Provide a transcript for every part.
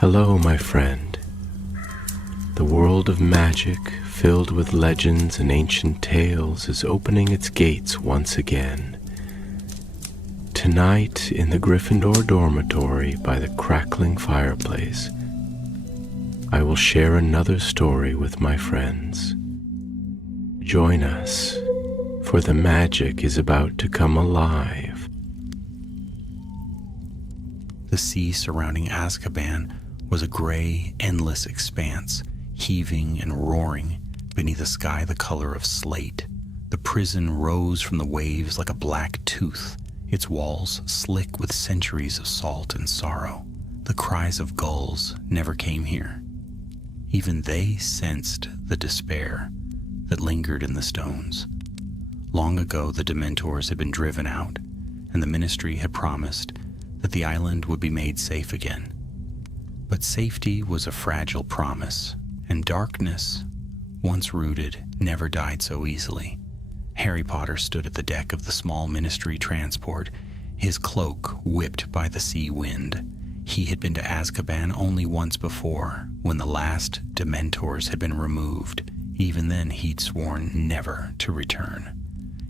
Hello, my friend. The world of magic, filled with legends and ancient tales, is opening its gates once again. Tonight, in the Gryffindor dormitory by the crackling fireplace, I will share another story with my friends. Join us, for the magic is about to come alive. The sea surrounding Azkaban was a gray, endless expanse, heaving and roaring beneath a sky the color of slate. The prison rose from the waves like a black tooth, its walls slick with centuries of salt and sorrow. The cries of gulls never came here. Even they sensed the despair that lingered in the stones. Long ago, the Dementors had been driven out, and the Ministry had promised that the island would be made safe again. But safety was a fragile promise, and darkness, once rooted, never died so easily. Harry Potter stood at the deck of the small Ministry transport, his cloak whipped by the sea wind. He had been to Azkaban only once before, when the last Dementors had been removed. Even then, he'd sworn never to return.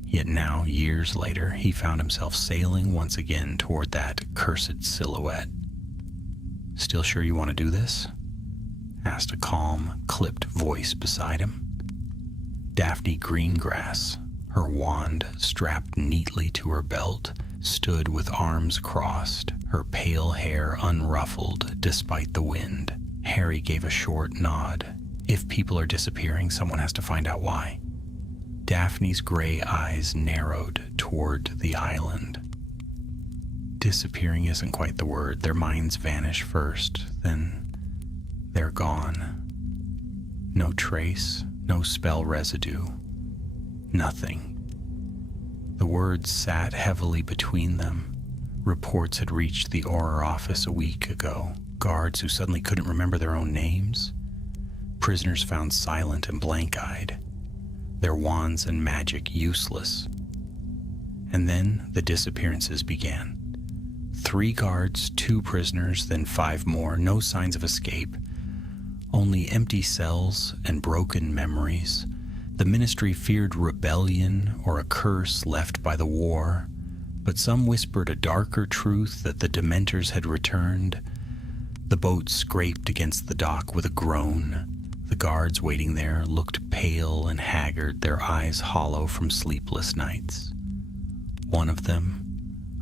Yet now, years later, he found himself sailing once again toward that cursed silhouette. "Still sure you want to do this?" asked a calm, clipped voice beside him. Daphne Greengrass, her wand strapped neatly to her belt, stood with arms crossed, her pale hair unruffled despite the wind. Harry gave a short nod. If people are disappearing, someone has to find out why. Daphne's gray eyes narrowed toward the island. Disappearing isn't quite the word. Their minds vanish first, then they're gone. No trace, no spell residue, nothing. The words sat heavily between them. Reports had reached the Auror office a week ago. Guards who suddenly couldn't remember their own names. Prisoners found silent and blank-eyed. Their wands and magic useless. And then the disappearances began. 3 guards, 2 prisoners, then 5 more. No signs of escape. Only empty cells and broken memories. The Ministry feared rebellion or a curse left by the war, but some whispered a darker truth that the Dementors had returned. The boat scraped against the dock with a groan. The guards waiting there looked pale and haggard, their eyes hollow from sleepless nights. One of them,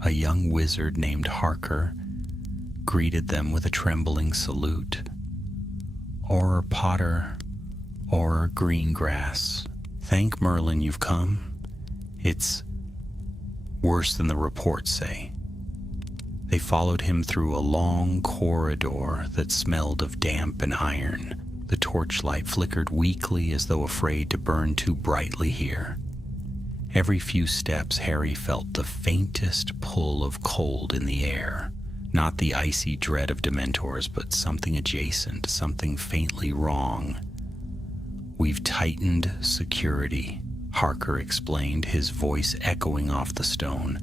a young wizard named Harker, greeted them with a trembling salute. "Auror Potter, Auror Greengrass, thank Merlin you've come. It's worse than the reports say." They followed him through a long corridor that smelled of damp and iron. The torchlight flickered weakly as though afraid to burn too brightly here. Every few steps, Harry felt the faintest pull of cold in the air. Not the icy dread of Dementors, but something adjacent, something faintly wrong. "We've tightened security," Harker explained, his voice echoing off the stone.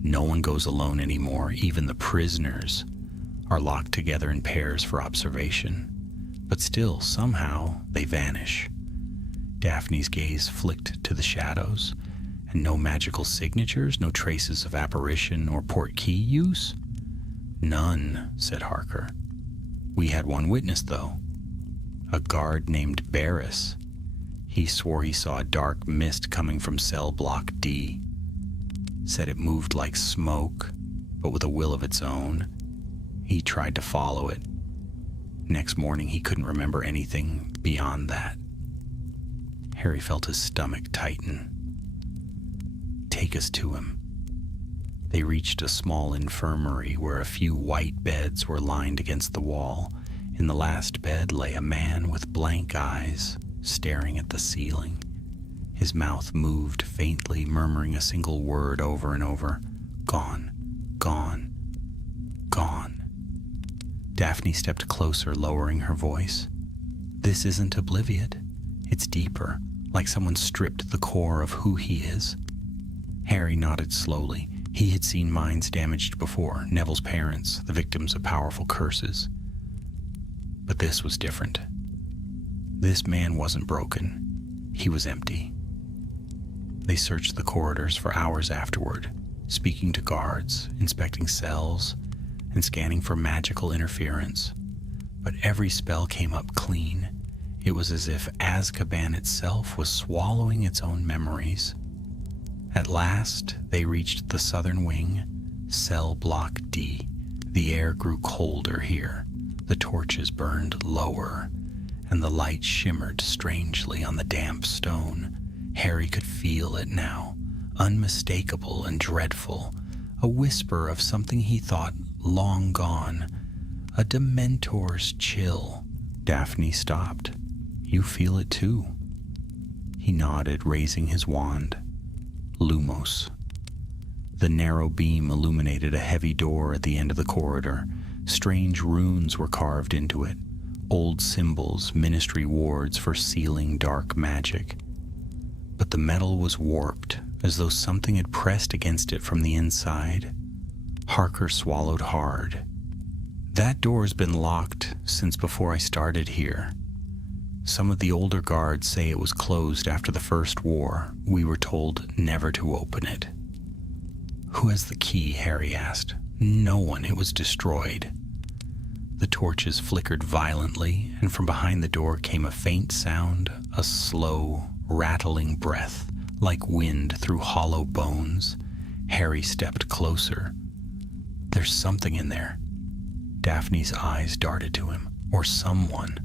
"No one goes alone anymore. Even the prisoners are locked together in pairs for observation. But still, somehow, they vanish." Daphne's gaze flicked to the shadows. "And no magical signatures, no traces of apparition or portkey use?" "None," said Harker. "We had one witness, though. A guard named Barris. He swore he saw a dark mist coming from cell block D. Said it moved like smoke, but with a will of its own. He tried to follow it. Next morning, he couldn't remember anything beyond that." Harry felt his stomach tighten. "Take us to him." They reached a small infirmary where a few white beds were lined against the wall. In the last bed lay a man with blank eyes, staring at the ceiling. His mouth moved faintly, murmuring a single word over and over. "Gone, gone, gone." Daphne stepped closer, lowering her voice. "This isn't Oblivion. It's deeper, like someone stripped the core of who he is." Harry nodded slowly. He had seen minds damaged before, Neville's parents, the victims of powerful curses. But this was different. This man wasn't broken. He was empty. They searched the corridors for hours afterward, speaking to guards, inspecting cells, and scanning for magical interference. But every spell came up clean. It was as if Azkaban itself was swallowing its own memories. At last, they reached the southern wing, cell block D. The air grew colder here. The torches burned lower, and the light shimmered strangely on the damp stone. Harry could feel it now, unmistakable and dreadful, a whisper of something he thought long gone, a Dementor's chill. Daphne stopped. You feel it too. He nodded, raising his wand. Lumos. The narrow beam illuminated a heavy door at the end of the corridor. Strange runes were carved into it, old symbols, ministry wards for sealing dark magic. But the metal was warped, as though something had pressed against it from the inside. Harker swallowed hard. That door's been locked since before I started here. Some of the older guards say it was closed after the First War. We were told never to open it. Who has the key? Harry asked. No one. It was destroyed. The torches flickered violently, and from behind the door came a faint sound, a slow, rattling breath, like wind through hollow bones. Harry stepped closer. There's something in there. Daphne's eyes darted to him, or someone.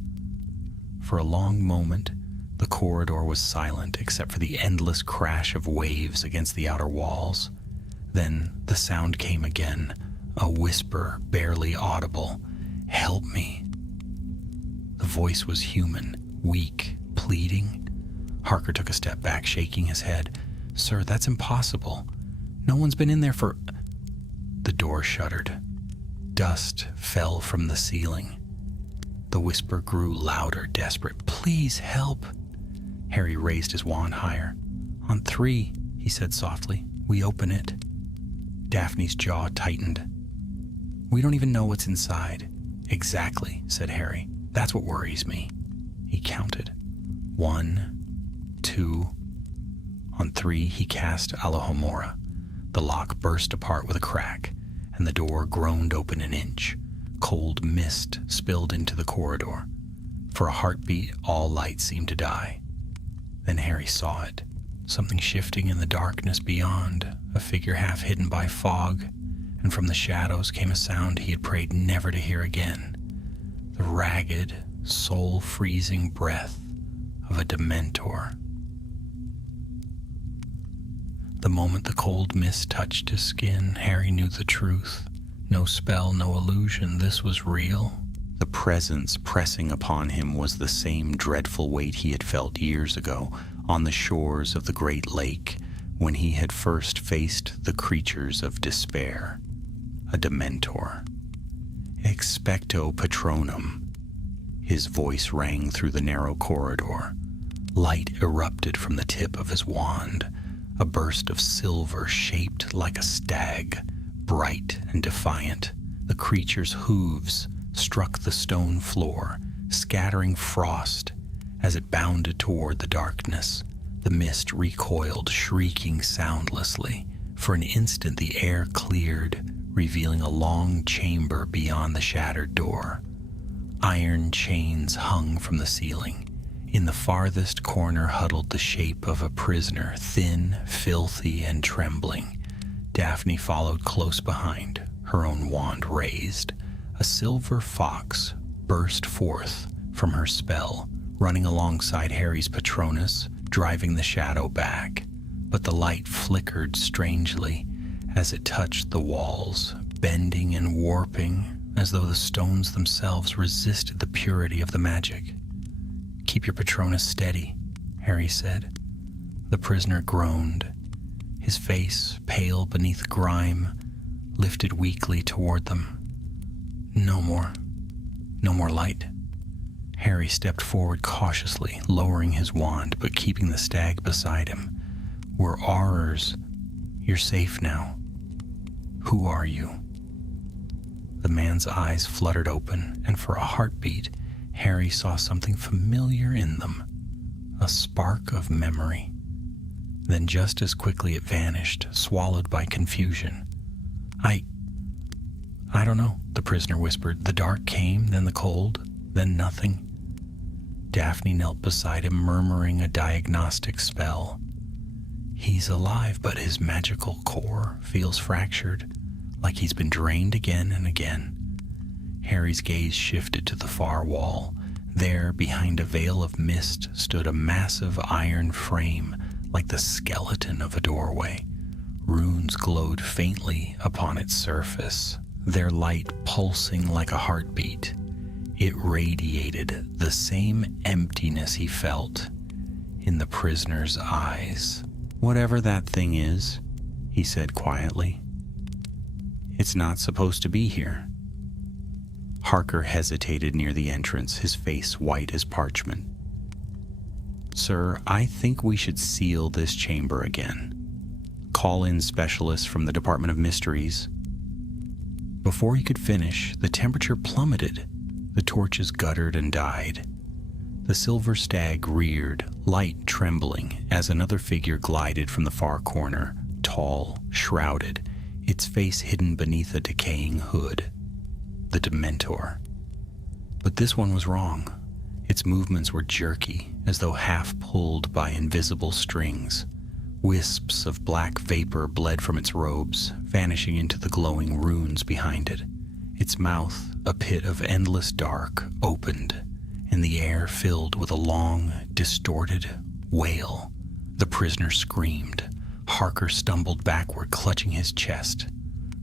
For a long moment, the corridor was silent except for the endless crash of waves against the outer walls. Then the sound came again, a whisper barely audible. Help me. The voice was human, weak, pleading. Harker took a step back, shaking his head. Sir, that's impossible. No one's been in there for... The door shuddered. Dust fell from the ceiling. The whisper grew louder, desperate. Please help. Harry raised his wand higher. On 3, he said softly, we open it. Daphne's jaw tightened. We don't even know what's inside. Exactly, said Harry. That's what worries me. He counted. 1, 2. On 3, he cast Alohomora. The lock burst apart with a crack, and the door groaned open an inch. Cold mist spilled into the corridor. For a heartbeat, all light seemed to die. Then Harry saw it. Something shifting in the darkness beyond, a figure half hidden by fog, and from the shadows came a sound he had prayed never to hear again. The ragged, soul-freezing breath of a Dementor. The moment the cold mist touched his skin, Harry knew the truth. No spell, no illusion, this was real. The presence pressing upon him was the same dreadful weight he had felt years ago on the shores of the Great Lake when he had first faced the creatures of despair. A Dementor. Expecto Patronum. His voice rang through the narrow corridor. Light erupted from the tip of his wand, a burst of silver shaped like a stag, bright and defiant. The creature's hooves struck the stone floor, scattering frost as it bounded toward the darkness. The mist recoiled, shrieking soundlessly. For an instant the air cleared, revealing a long chamber beyond the shattered door. Iron chains hung from the ceiling. In the farthest corner huddled the shape of a prisoner, thin, filthy, and trembling. Daphne followed close behind, her own wand raised. A silver fox burst forth from her spell, running alongside Harry's Patronus, driving the shadow back. But the light flickered strangely as it touched the walls, bending and warping as though the stones themselves resisted the purity of the magic. Keep your Patronus steady, Harry said. The prisoner groaned. His face, pale beneath grime, lifted weakly toward them. No more light. Harry stepped forward cautiously, lowering his wand, but keeping the stag beside him. We're ours. You're safe now. Who are you? The man's eyes fluttered open, and for a heartbeat, Harry saw something familiar in them, a spark of memory. Then just as quickly it vanished, swallowed by confusion. I don't know, the prisoner whispered. The dark came, then the cold, then nothing. Daphne knelt beside him, murmuring a diagnostic spell. He's alive, but his magical core feels fractured, like he's been drained again and again. Harry's gaze shifted to the far wall. There, behind a veil of mist, stood a massive iron frame, like the skeleton of a doorway. Runes glowed faintly upon its surface, their light pulsing like a heartbeat. It radiated the same emptiness he felt in the prisoner's eyes. "Whatever that thing is," he said quietly, "it's not supposed to be here." Harker hesitated near the entrance, his face white as parchment. "Sir, I think we should seal this chamber again. Call in specialists from the Department of Mysteries." Before he could finish, the temperature plummeted. The torches guttered and died. The silver stag reared, light trembling, as another figure glided from the far corner, tall, shrouded, its face hidden beneath a decaying hood. The Dementor. But this one was wrong. Its movements were jerky, as though half pulled by invisible strings. Wisps of black vapor bled from its robes, vanishing into the glowing runes behind it. Its mouth, a pit of endless dark, opened, and the air filled with a long, distorted wail. The prisoner screamed. Harker stumbled backward, clutching his chest.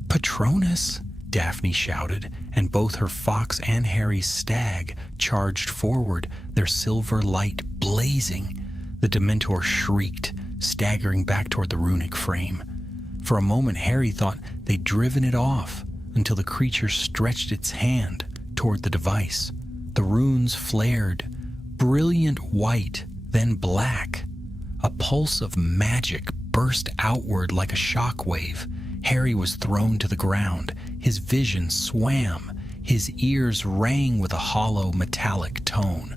"Patronus!" Daphne shouted, and both her fox and Harry's stag charged forward, their silver light blazing. The Dementor shrieked, staggering back toward the runic frame. For a moment, Harry thought they'd driven it off, until the creature stretched its hand toward the device. The runes flared, brilliant white, then black. A pulse of magic burst outward like a shockwave. Harry was thrown to the ground. His vision swam. His ears rang with a hollow, metallic tone.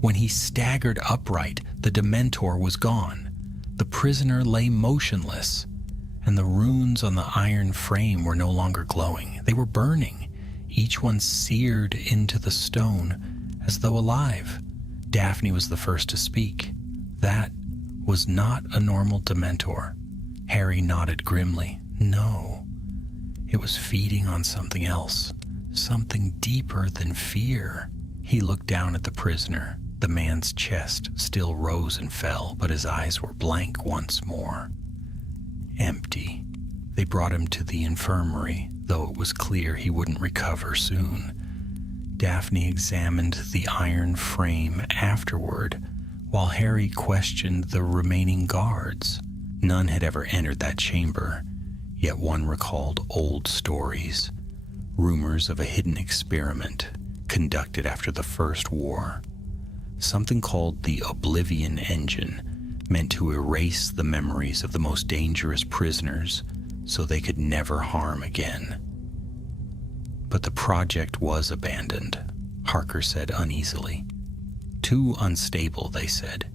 When he staggered upright, the Dementor was gone. The prisoner lay motionless, and the runes on the iron frame were no longer glowing. They were burning, each one seared into the stone as though alive. Daphne was the first to speak. That was not a normal Dementor. Harry nodded grimly. No, it was feeding on something else, something deeper than fear. He looked down at the prisoner. The man's chest still rose and fell, but his eyes were blank once more. Empty. They brought him to the infirmary, though it was clear he wouldn't recover soon. Daphne examined the iron frame afterward, while Harry questioned the remaining guards. None had ever entered that chamber, yet one recalled old stories, rumors of a hidden experiment conducted after the First War. Something called the Oblivion engine, meant to erase the memories of the most dangerous prisoners so they could never harm again. But the project was abandoned, Harker said uneasily. Too unstable, they said.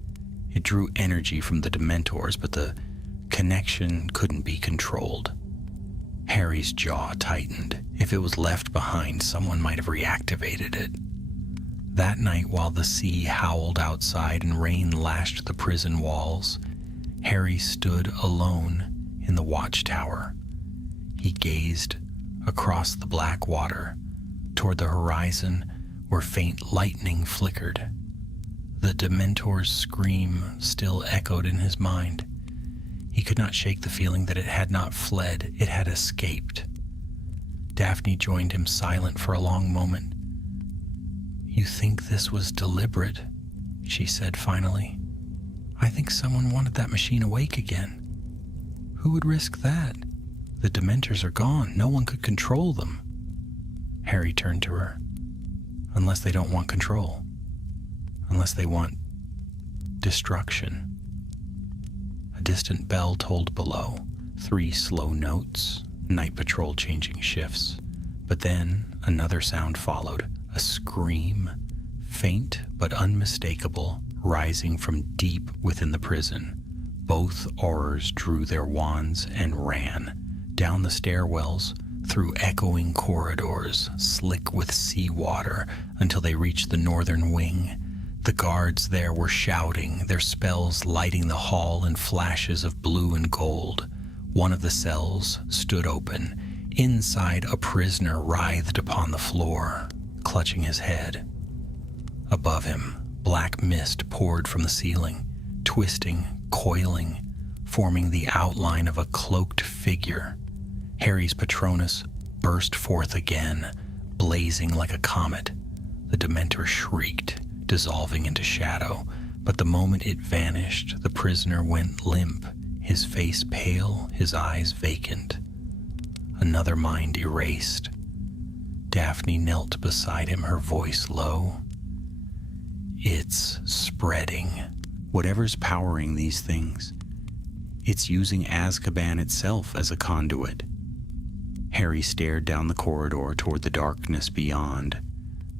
It drew energy from the Dementors, but the connection couldn't be controlled. Harry's jaw tightened. If it was left behind, someone might have reactivated it. That night, while the sea howled outside and rain lashed the prison walls, Harry stood alone in the watchtower. He gazed across the black water toward the horizon where faint lightning flickered. The Dementor's scream still echoed in his mind. He could not shake the feeling that it had not fled, it had escaped. Daphne joined him, silent for a long moment. "You think this was deliberate?" she said finally. "I think someone wanted that machine awake again. Who would risk that? The Dementors are gone. No one could control them." Harry turned to her. "Unless they don't want control. Unless they want destruction." A distant bell tolled below. 3 slow notes, night patrol changing shifts. But then another sound followed, a scream, faint but unmistakable, rising from deep within the prison. Both aurors drew their wands and ran down the stairwells, through echoing corridors, slick with seawater, until they reached the northern wing. The guards there were shouting, their spells lighting the hall in flashes of blue and gold. One of the cells stood open. Inside, a prisoner writhed upon the floor, clutching his head. Above him, black mist poured from the ceiling, twisting, coiling, forming the outline of a cloaked figure. Harry's Patronus burst forth again, blazing like a comet. The Dementor shrieked, dissolving into shadow, but the moment it vanished, the prisoner went limp, his face pale, his eyes vacant. Another mind erased. Daphne knelt beside him, her voice low. It's spreading. Whatever's powering these things, it's using Azkaban itself as a conduit. Harry stared down the corridor toward the darkness beyond.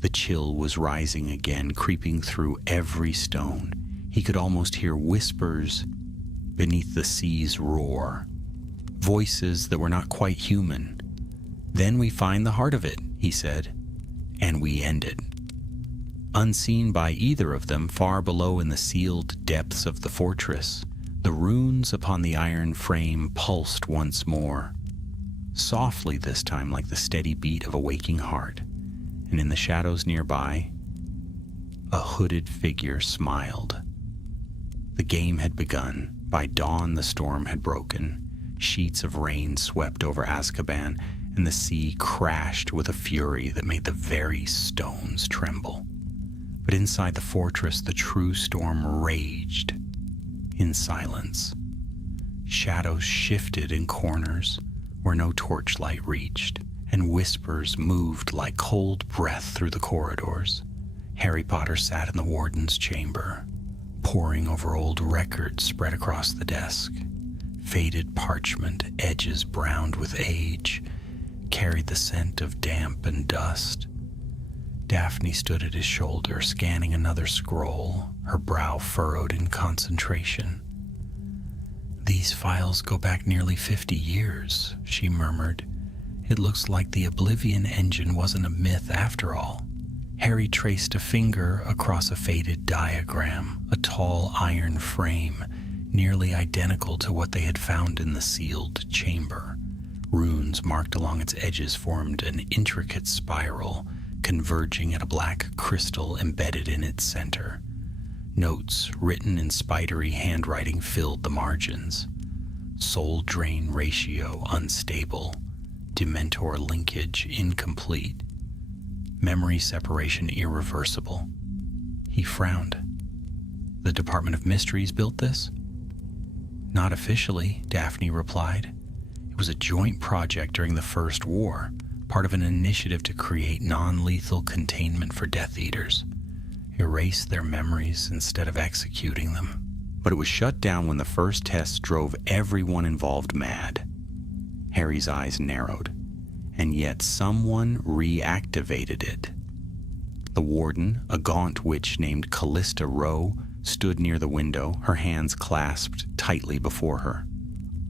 The chill was rising again, creeping through every stone. He could almost hear whispers beneath the sea's roar, voices that were not quite human. "Then we find the heart of it," he said, "and we end it." Unseen by either of them, far below in the sealed depths of the fortress, the runes upon the iron frame pulsed once more, softly this time, like the steady beat of a waking heart. And in the shadows nearby, a hooded figure smiled. The game had begun. By dawn, the storm had broken. Sheets of rain swept over Azkaban, and the sea crashed with a fury that made the very stones tremble. But inside the fortress, the true storm raged in silence. Shadows shifted in corners where no torchlight reached, and whispers moved like cold breath through the corridors. Harry Potter sat in the warden's chamber, poring over old records spread across the desk. Faded parchment, edges browned with age, carried the scent of damp and dust. Daphne stood at his shoulder, scanning another scroll, her brow furrowed in concentration. "These files go back nearly 50 years, she murmured. "It looks like the Oblivion engine wasn't a myth after all." Harry traced a finger across a faded diagram, a tall iron frame, nearly identical to what they had found in the sealed chamber. Runes marked along its edges formed an intricate spiral, converging at a black crystal embedded in its center. Notes written in spidery handwriting filled the margins. Soul drain ratio unstable. Dementor linkage incomplete. Memory separation irreversible. He frowned. "The Department of Mysteries built this?" "Not officially," Daphne replied. "It was a joint project during the First War, part of an initiative to create non-lethal containment for Death Eaters. Erase their memories instead of executing them. But it was shut down when the first tests drove everyone involved mad." Harry's eyes narrowed. "And yet someone reactivated it." The warden, a gaunt witch named Callista Rowe, stood near the window, her hands clasped tightly before her.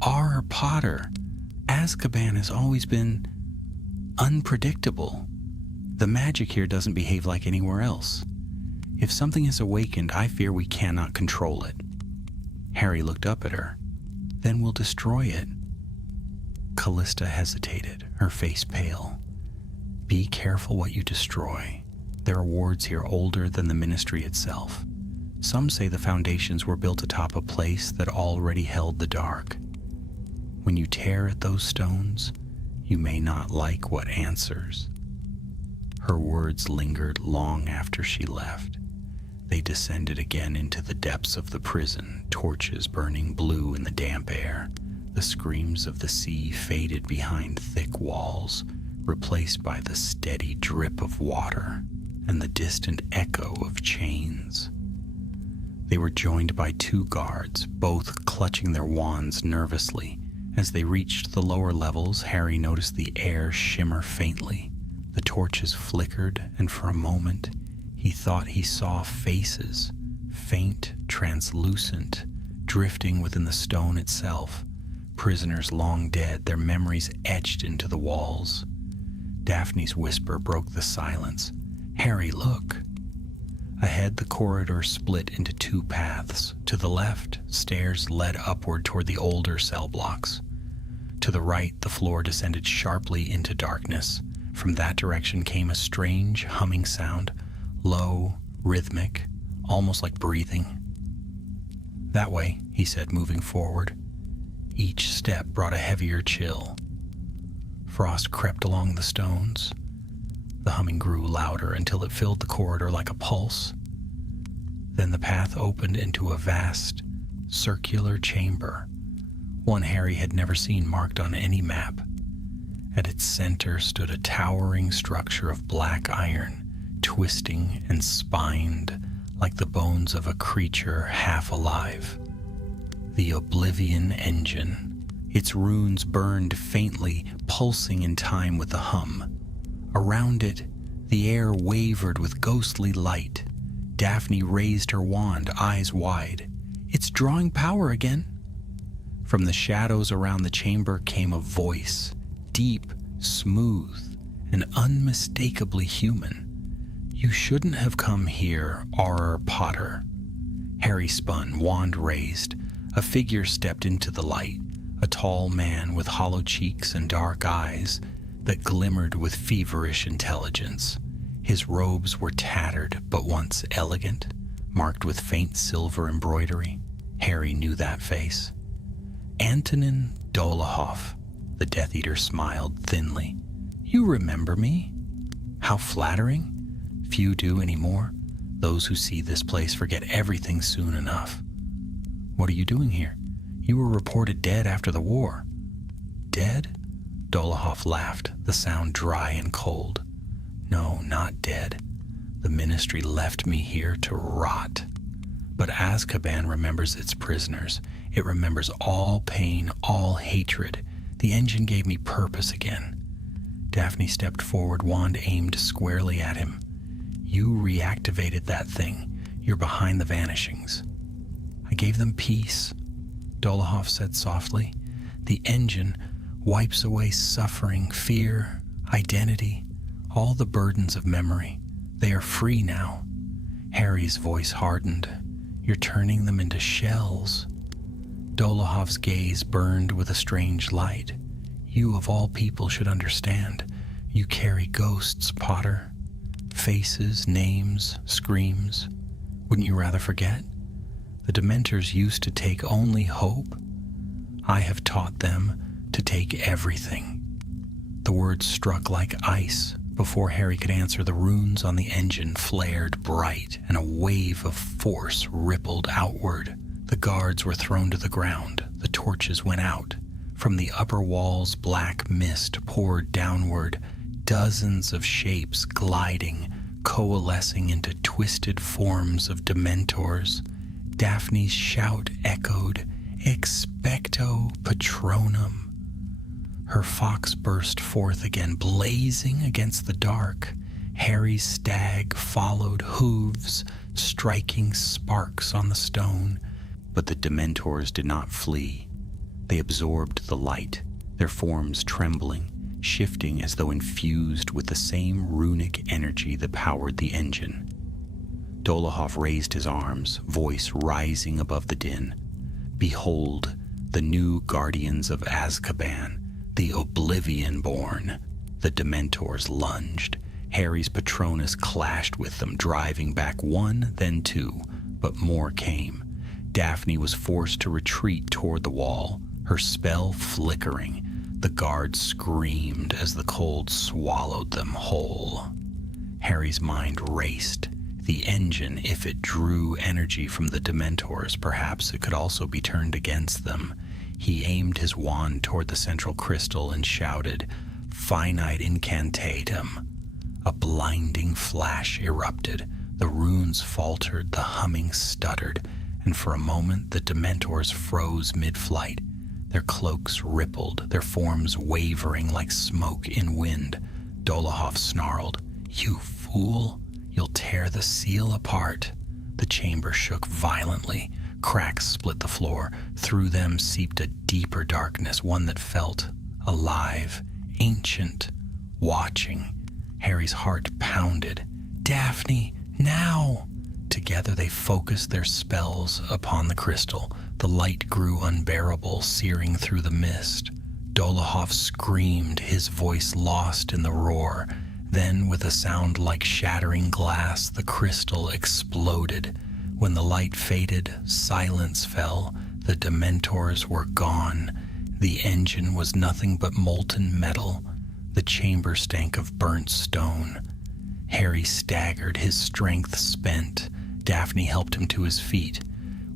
"R. Potter, Azkaban has always been unpredictable. The magic here doesn't behave like anywhere else. If something is awakened, I fear we cannot control it." Harry looked up at her. "Then we'll destroy it." Callista hesitated, her face pale. "Be careful what you destroy. There are wards here older than the ministry itself. Some say the foundations were built atop a place that already held the dark. When you tear at those stones, you may not like what answers." Her words lingered long after she left. They descended again into the depths of the prison, torches burning blue in the damp air. The screams of the sea faded behind thick walls, replaced by the steady drip of water and the distant echo of chains. They were joined by two guards, both clutching their wands nervously. As they reached the lower levels, Harry noticed the air shimmer faintly. The torches flickered, and for a moment, He thought he saw faces, faint, translucent, drifting within the stone itself. Prisoners long dead, their memories etched into the walls. Daphne's whisper broke the silence. "Harry, look." Ahead, the corridor split into two paths. To the left, stairs led upward toward the older cell blocks. To the right, the floor descended sharply into darkness. From that direction came a strange humming sound, low, rhythmic, almost like breathing. "That way," he said, moving forward. Each step brought a heavier chill. Frost crept along the stones. The humming grew louder until it filled the corridor like a pulse. Then the path opened into a vast, circular chamber, one Harry had never seen marked on any map. At its center stood a towering structure of black iron, twisting and spined like the bones of a creature half alive. The Oblivion engine. Its runes burned faintly, pulsing in time with the hum. Around it, the air wavered with ghostly light. Daphne raised her wand, eyes wide. "It's drawing power again." From the shadows around the chamber came a voice, deep, smooth, and unmistakably human. "You shouldn't have come here, R. Potter." Harry spun, wand raised. A figure stepped into the light, a tall man with hollow cheeks and dark eyes that glimmered with feverish intelligence. His robes were tattered but once elegant, marked with faint silver embroidery. Harry knew that face. "Antonin Dolohov," the Death Eater smiled thinly. "You remember me? How flattering. Few do anymore. Those who see this place forget everything soon enough." "What are you doing here? You were reported dead after the war." "Dead?" Dolohov laughed, the sound dry and cold. "No, not dead. The Ministry left me here to rot. But Azkaban remembers its prisoners. It remembers all pain, all hatred. The engine gave me purpose again." Daphne stepped forward, wand aimed squarely at him. "You reactivated that thing. You're behind the vanishings." "I gave them peace," Dolohov said softly. "The engine wipes away suffering, fear, identity, all the burdens of memory. They are free now." Harry's voice hardened. "You're turning them into shells." Dolohov's gaze burned with a strange light. "You of all people should understand. You carry ghosts, Potter. Faces, names, screams. Wouldn't you rather forget? The Dementors used to take only hope. I have taught them to take everything." The words struck like ice. Before Harry could answer, the runes on the engine flared bright, and a wave of force rippled outward. The guards were thrown to the ground. The torches went out. From the upper walls, black mist poured downward, dozens of shapes gliding, coalescing into twisted forms of Dementors. Daphne's shout echoed, "Expecto Patronum." Her fox burst forth again, blazing against the dark. Harry's stag followed, hooves striking sparks on the stone. But the Dementors did not flee. They absorbed the light, their forms trembling, shifting as though infused with the same runic energy that powered the engine. Dolohov raised his arms, voice rising above the din. "Behold, the new guardians of Azkaban, the Oblivion-born." The Dementors lunged. Harry's Patronus clashed with them, driving back one, then two, but more came. Daphne was forced to retreat toward the wall, her spell flickering. The guards screamed as the cold swallowed them whole. Harry's mind raced. The engine, if it drew energy from the Dementors, perhaps it could also be turned against them. He aimed his wand toward the central crystal and shouted, "Finite incantatem." A blinding flash erupted. The runes faltered, the humming stuttered, and for a moment the Dementors froze mid-flight. Their cloaks rippled, their forms wavering like smoke in wind. Dolohov snarled, "You fool! You'll tear the seal apart." The chamber shook violently. Cracks split the floor. Through them seeped a deeper darkness, one that felt alive, ancient, watching. Harry's heart pounded. "Daphne, now!" Together they focused their spells upon the crystal. The light grew unbearable, searing through the mist. Dolohov screamed, his voice lost in the roar. Then, with a sound like shattering glass, the crystal exploded. When the light faded, silence fell. The Dementors were gone. The engine was nothing but molten metal. The chamber stank of burnt stone. Harry staggered, his strength spent. Daphne helped him to his feet.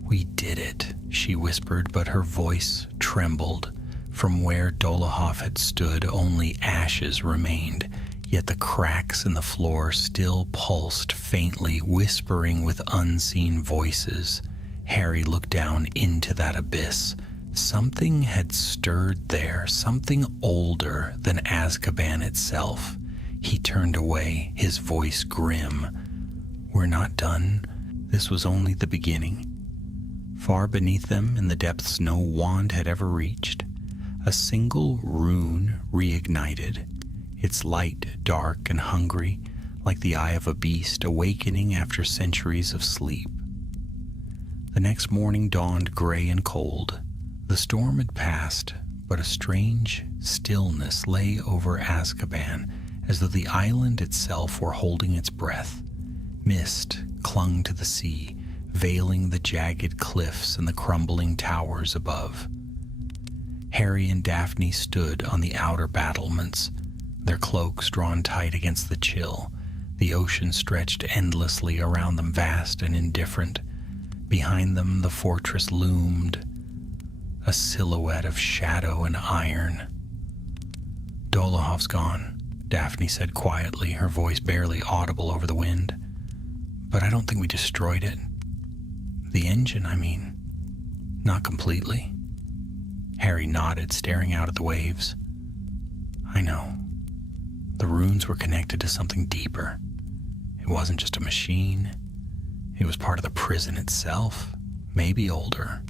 "We did it," she whispered, but her voice trembled. From where Dolohov had stood, only ashes remained, yet the cracks in the floor still pulsed faintly, whispering with unseen voices. Harry looked down into that abyss. Something had stirred there, something older than Azkaban itself. He turned away, his voice grim. "We're not done. This was only the beginning." Far beneath them, in the depths no wand had ever reached, a single rune reignited, its light dark and hungry, like the eye of a beast awakening after centuries of sleep. The next morning dawned gray and cold. The storm had passed, but a strange stillness lay over Azkaban, as though the island itself were holding its breath. Mist clung to the sea, veiling the jagged cliffs and the crumbling towers above. Harry and Daphne stood on the outer battlements, their cloaks drawn tight against the chill. The ocean stretched endlessly around them, vast and indifferent. Behind them, the fortress loomed, a silhouette of shadow and iron. "Dolohov's gone," Daphne said quietly, her voice barely audible over the wind. "But I don't think we destroyed it. The engine, I mean. Not completely." Harry nodded, staring out at the waves. "I know. The runes were connected to something deeper. It wasn't just a machine. It was part of the prison itself, maybe older."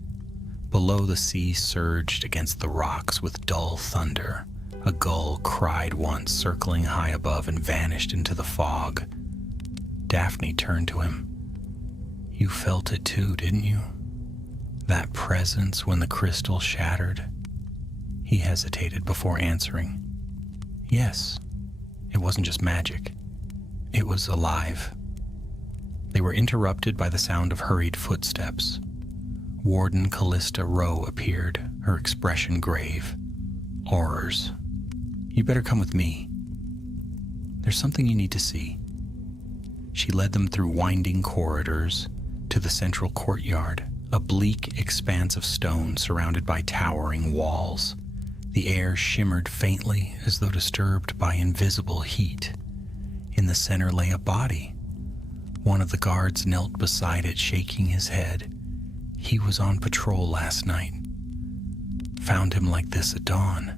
Below, the sea surged against the rocks with dull thunder. A gull cried once, circling high above, and vanished into the fog. Daphne turned to him. "You felt it too, didn't you? That presence when the crystal shattered?" He hesitated before answering. "Yes, it wasn't just magic. It was alive." They were interrupted by the sound of hurried footsteps. Warden Callista Rowe appeared, her expression grave. "Aurors, you better come with me. There's something you need to see." She led them through winding corridors to the central courtyard, a bleak expanse of stone surrounded by towering walls. The air shimmered faintly as though disturbed by invisible heat. In the center lay a body. One of the guards knelt beside it, shaking his head. "He was on patrol last night. Found him like this at dawn."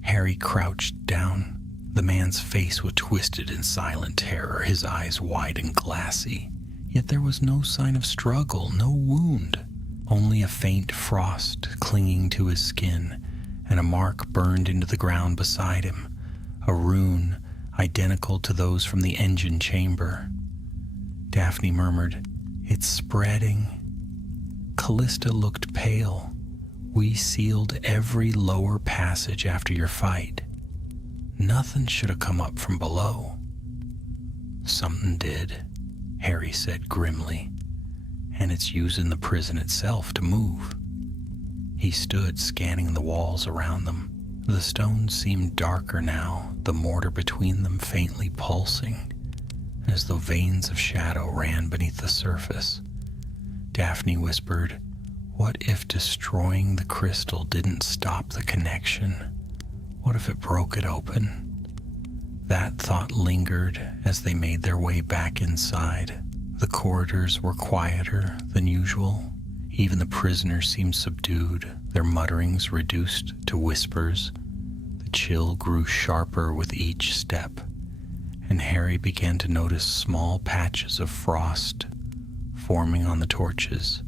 Harry crouched down. The man's face was twisted in silent terror, his eyes wide and glassy. Yet there was no sign of struggle, no wound, only a faint frost clinging to his skin, and a mark burned into the ground beside him, a rune identical to those from the engine chamber. Daphne murmured, "It's spreading." Callista looked pale. "We sealed every lower passage after your fight. Nothing should have come up from below." "Something did," Harry said grimly, "and it's using the prison itself to move." He stood scanning the walls around them. The stones seemed darker now, the mortar between them faintly pulsing, as though veins of shadow ran beneath the surface. Daphne whispered, "What if destroying the crystal didn't stop the connection? What if it broke it open?" That thought lingered as they made their way back inside. The corridors were quieter than usual. Even the prisoners seemed subdued, their mutterings reduced to whispers. The chill grew sharper with each step. and Harry began to notice small patches of frost forming on the torches.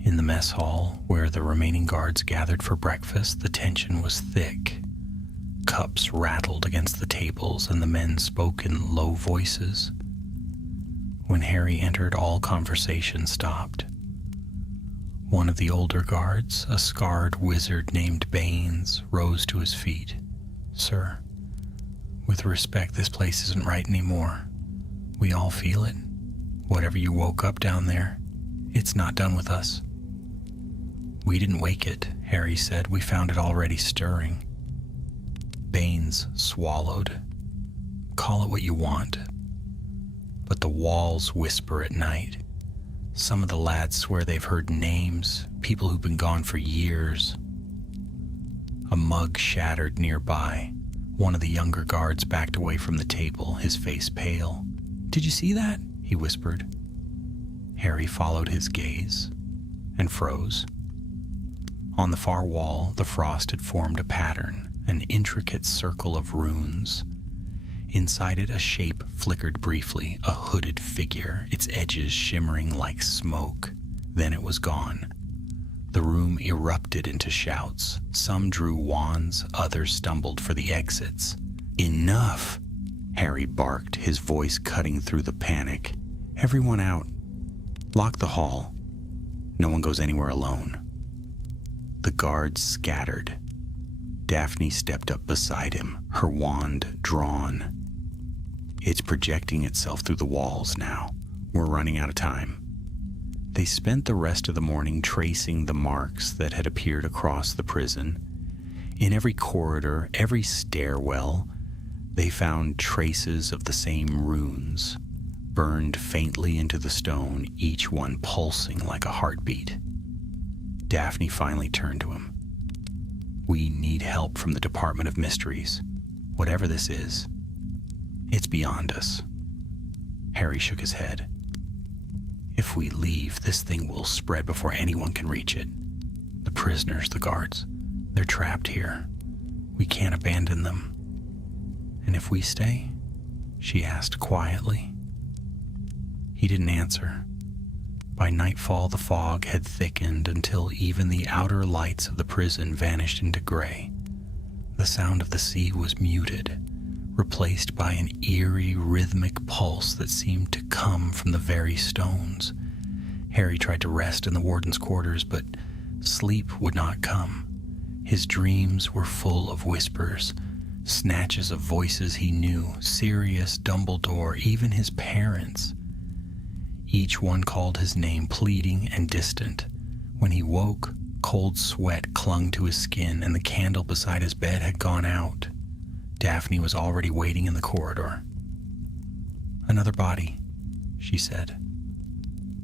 In the mess hall, where the remaining guards gathered for breakfast, the tension was thick. Cups rattled against the tables, and the men spoke in low voices. When Harry entered, all conversation stopped. One of the older guards, a scarred wizard named Baines, rose to his feet. "Sir, with respect, this place isn't right anymore. We all feel it. Whatever you woke up down there, it's not done with us." "We didn't wake it," Harry said. "We found it already stirring." Baines swallowed. "Call it what you want, but the walls whisper at night. Some of the lads swear they've heard names, people who've been gone for years." A mug shattered nearby. One of the younger guards backed away from the table, his face pale. "Did you see that?" he whispered. Harry followed his gaze and froze. On the far wall, the frost had formed a pattern, an intricate circle of runes. Inside it, a shape flickered briefly, a hooded figure, its edges shimmering like smoke. Then it was gone. The room erupted into shouts. Some drew wands, others stumbled for the exits. "Enough!" Harry barked, his voice cutting through the panic. "Everyone out. Lock the hall. No one goes anywhere alone." The guards scattered. Daphne stepped up beside him, her wand drawn. "It's projecting itself through the walls now. We're running out of time." They spent the rest of the morning tracing the marks that had appeared across the prison. In every corridor, every stairwell, they found traces of the same runes, burned faintly into the stone, each one pulsing like a heartbeat. Daphne finally turned to him. "We need help from the Department of Mysteries. Whatever this is, it's beyond us." Harry shook his head. "If we leave, this thing will spread before anyone can reach it. The prisoners, the guards, they're trapped here. We can't abandon them." "And if we stay?" she asked quietly. He didn't answer. By nightfall, the fog had thickened until even the outer lights of the prison vanished into gray. The sound of the sea was muted, replaced by an eerie, rhythmic pulse that seemed to come from the very stones. Harry tried to rest in the warden's quarters, but sleep would not come. His dreams were full of whispers, snatches of voices he knew, Sirius, Dumbledore, even his parents. Each one called his name, pleading and distant. When he woke, cold sweat clung to his skin, and the candle beside his bed had gone out. Daphne was already waiting in the corridor. "Another body," she said.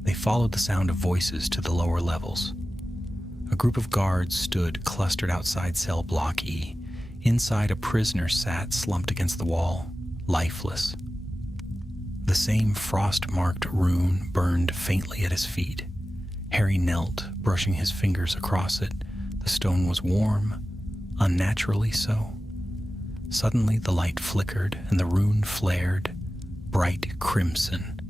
They followed the sound of voices to the lower levels. A group of guards stood clustered outside cell block E. Inside, a prisoner sat slumped against the wall, lifeless. The same frost-marked rune burned faintly at his feet. Harry knelt, brushing his fingers across it. The stone was warm, unnaturally so. Suddenly the light flickered and the rune flared, bright crimson.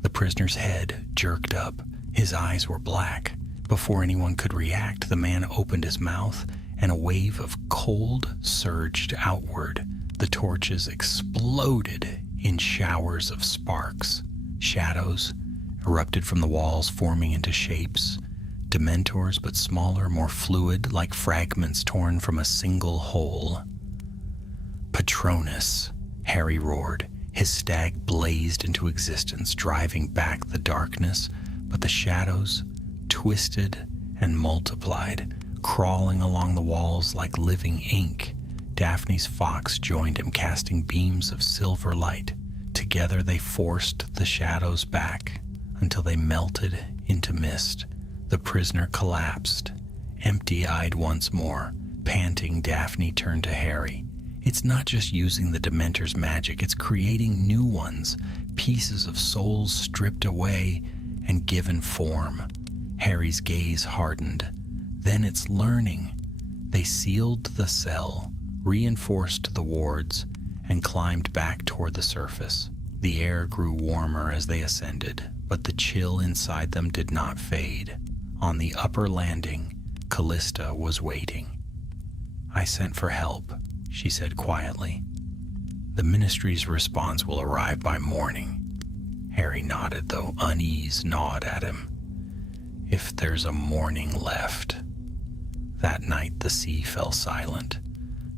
The prisoner's head jerked up. His eyes were black. Before anyone could react, the man opened his mouth and a wave of cold surged outward. The torches exploded in showers of sparks. Shadows erupted from the walls, forming into shapes. Dementors, but smaller, more fluid, like fragments torn from a single whole. "Patronus!" Harry roared. His stag blazed into existence, driving back the darkness, but the shadows twisted and multiplied, crawling along the walls like living ink. Daphne's fox joined him, casting beams of silver light. Together they forced the shadows back until they melted into mist. The prisoner collapsed, empty-eyed once more. Panting, Daphne turned to Harry. "It's not just using the Dementor's magic, it's creating new ones, pieces of souls stripped away and given form." Harry's gaze hardened. "Then it's learning." They sealed the cell, reinforced the wards, and climbed back toward the surface. The air grew warmer as they ascended, but the chill inside them did not fade. On the upper landing, Callista was waiting. "I sent for help," she said quietly. "The ministry's response will arrive by morning." Harry nodded, though unease gnawed at him. If there's a morning left. That night the sea fell silent.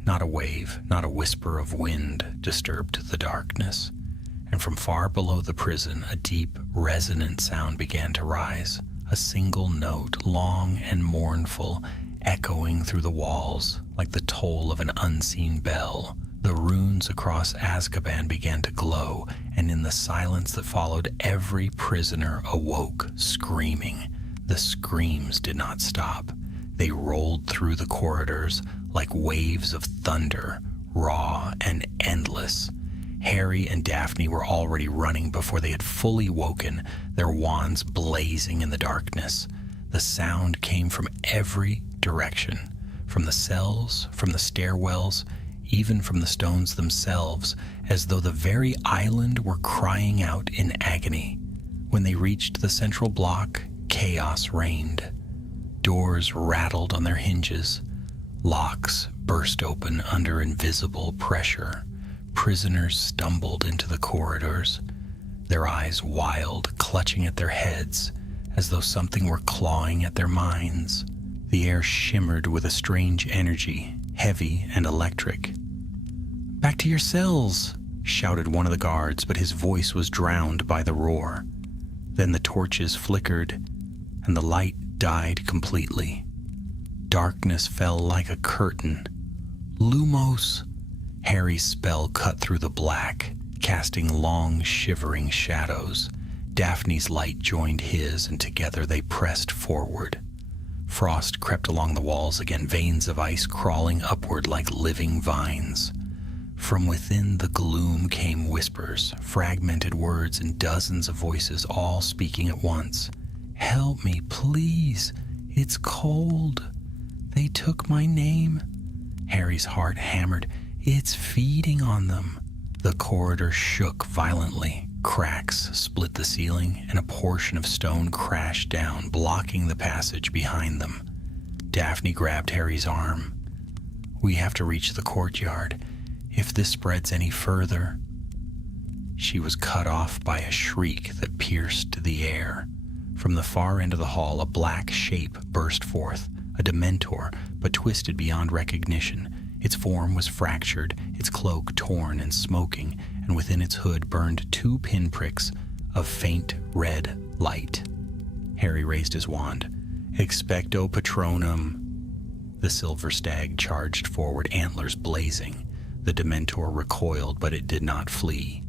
Not a wave, not a whisper of wind disturbed the darkness, and from far below the prison a deep, resonant sound began to rise, a single note, long and mournful, echoing through the walls like the toll of an unseen bell. The runes across Azkaban began to glow, and in the silence that followed, every prisoner awoke, screaming. The screams did not stop. They rolled through the corridors like waves of thunder, raw and endless. Harry and Daphne were already running before they had fully woken, their wands blazing in the darkness. The sound came from every direction, from the cells, from the stairwells, even from the stones themselves, as though the very island were crying out in agony. When they reached the central block, chaos reigned. Doors rattled on their hinges. Locks burst open under invisible pressure. Prisoners stumbled into the corridors, their eyes wild, clutching at their heads, as though something were clawing at their minds. The air shimmered with a strange energy, heavy and electric. "Back to your cells!" shouted one of the guards, but his voice was drowned by the roar. Then the torches flickered, and the light died completely. Darkness fell like a curtain. "Lumos!" Harry's spell cut through the black, casting long, shivering shadows. Daphne's light joined his, and together they pressed forward. Frost crept along the walls again, veins of ice crawling upward like living vines. From within the gloom came whispers, fragmented words, and dozens of voices all speaking at once. "Help me, please. It's cold. They took my name." Harry's heart hammered. "It's feeding on them." The corridor shook violently. Cracks split the ceiling, and a portion of stone crashed down, blocking the passage behind them. Daphne grabbed Harry's arm. "We have to reach the courtyard. If this spreads any further..." She was cut off by a shriek that pierced the air. From the far end of the hall, a black shape burst forth, a Dementor, but twisted beyond recognition. Its form was fractured, its cloak torn and smoking, and within its hood burned 2 pinpricks of faint red light. Harry raised his wand. "Expecto Patronum." The silver stag charged forward, antlers blazing. The Dementor recoiled, but it did not flee.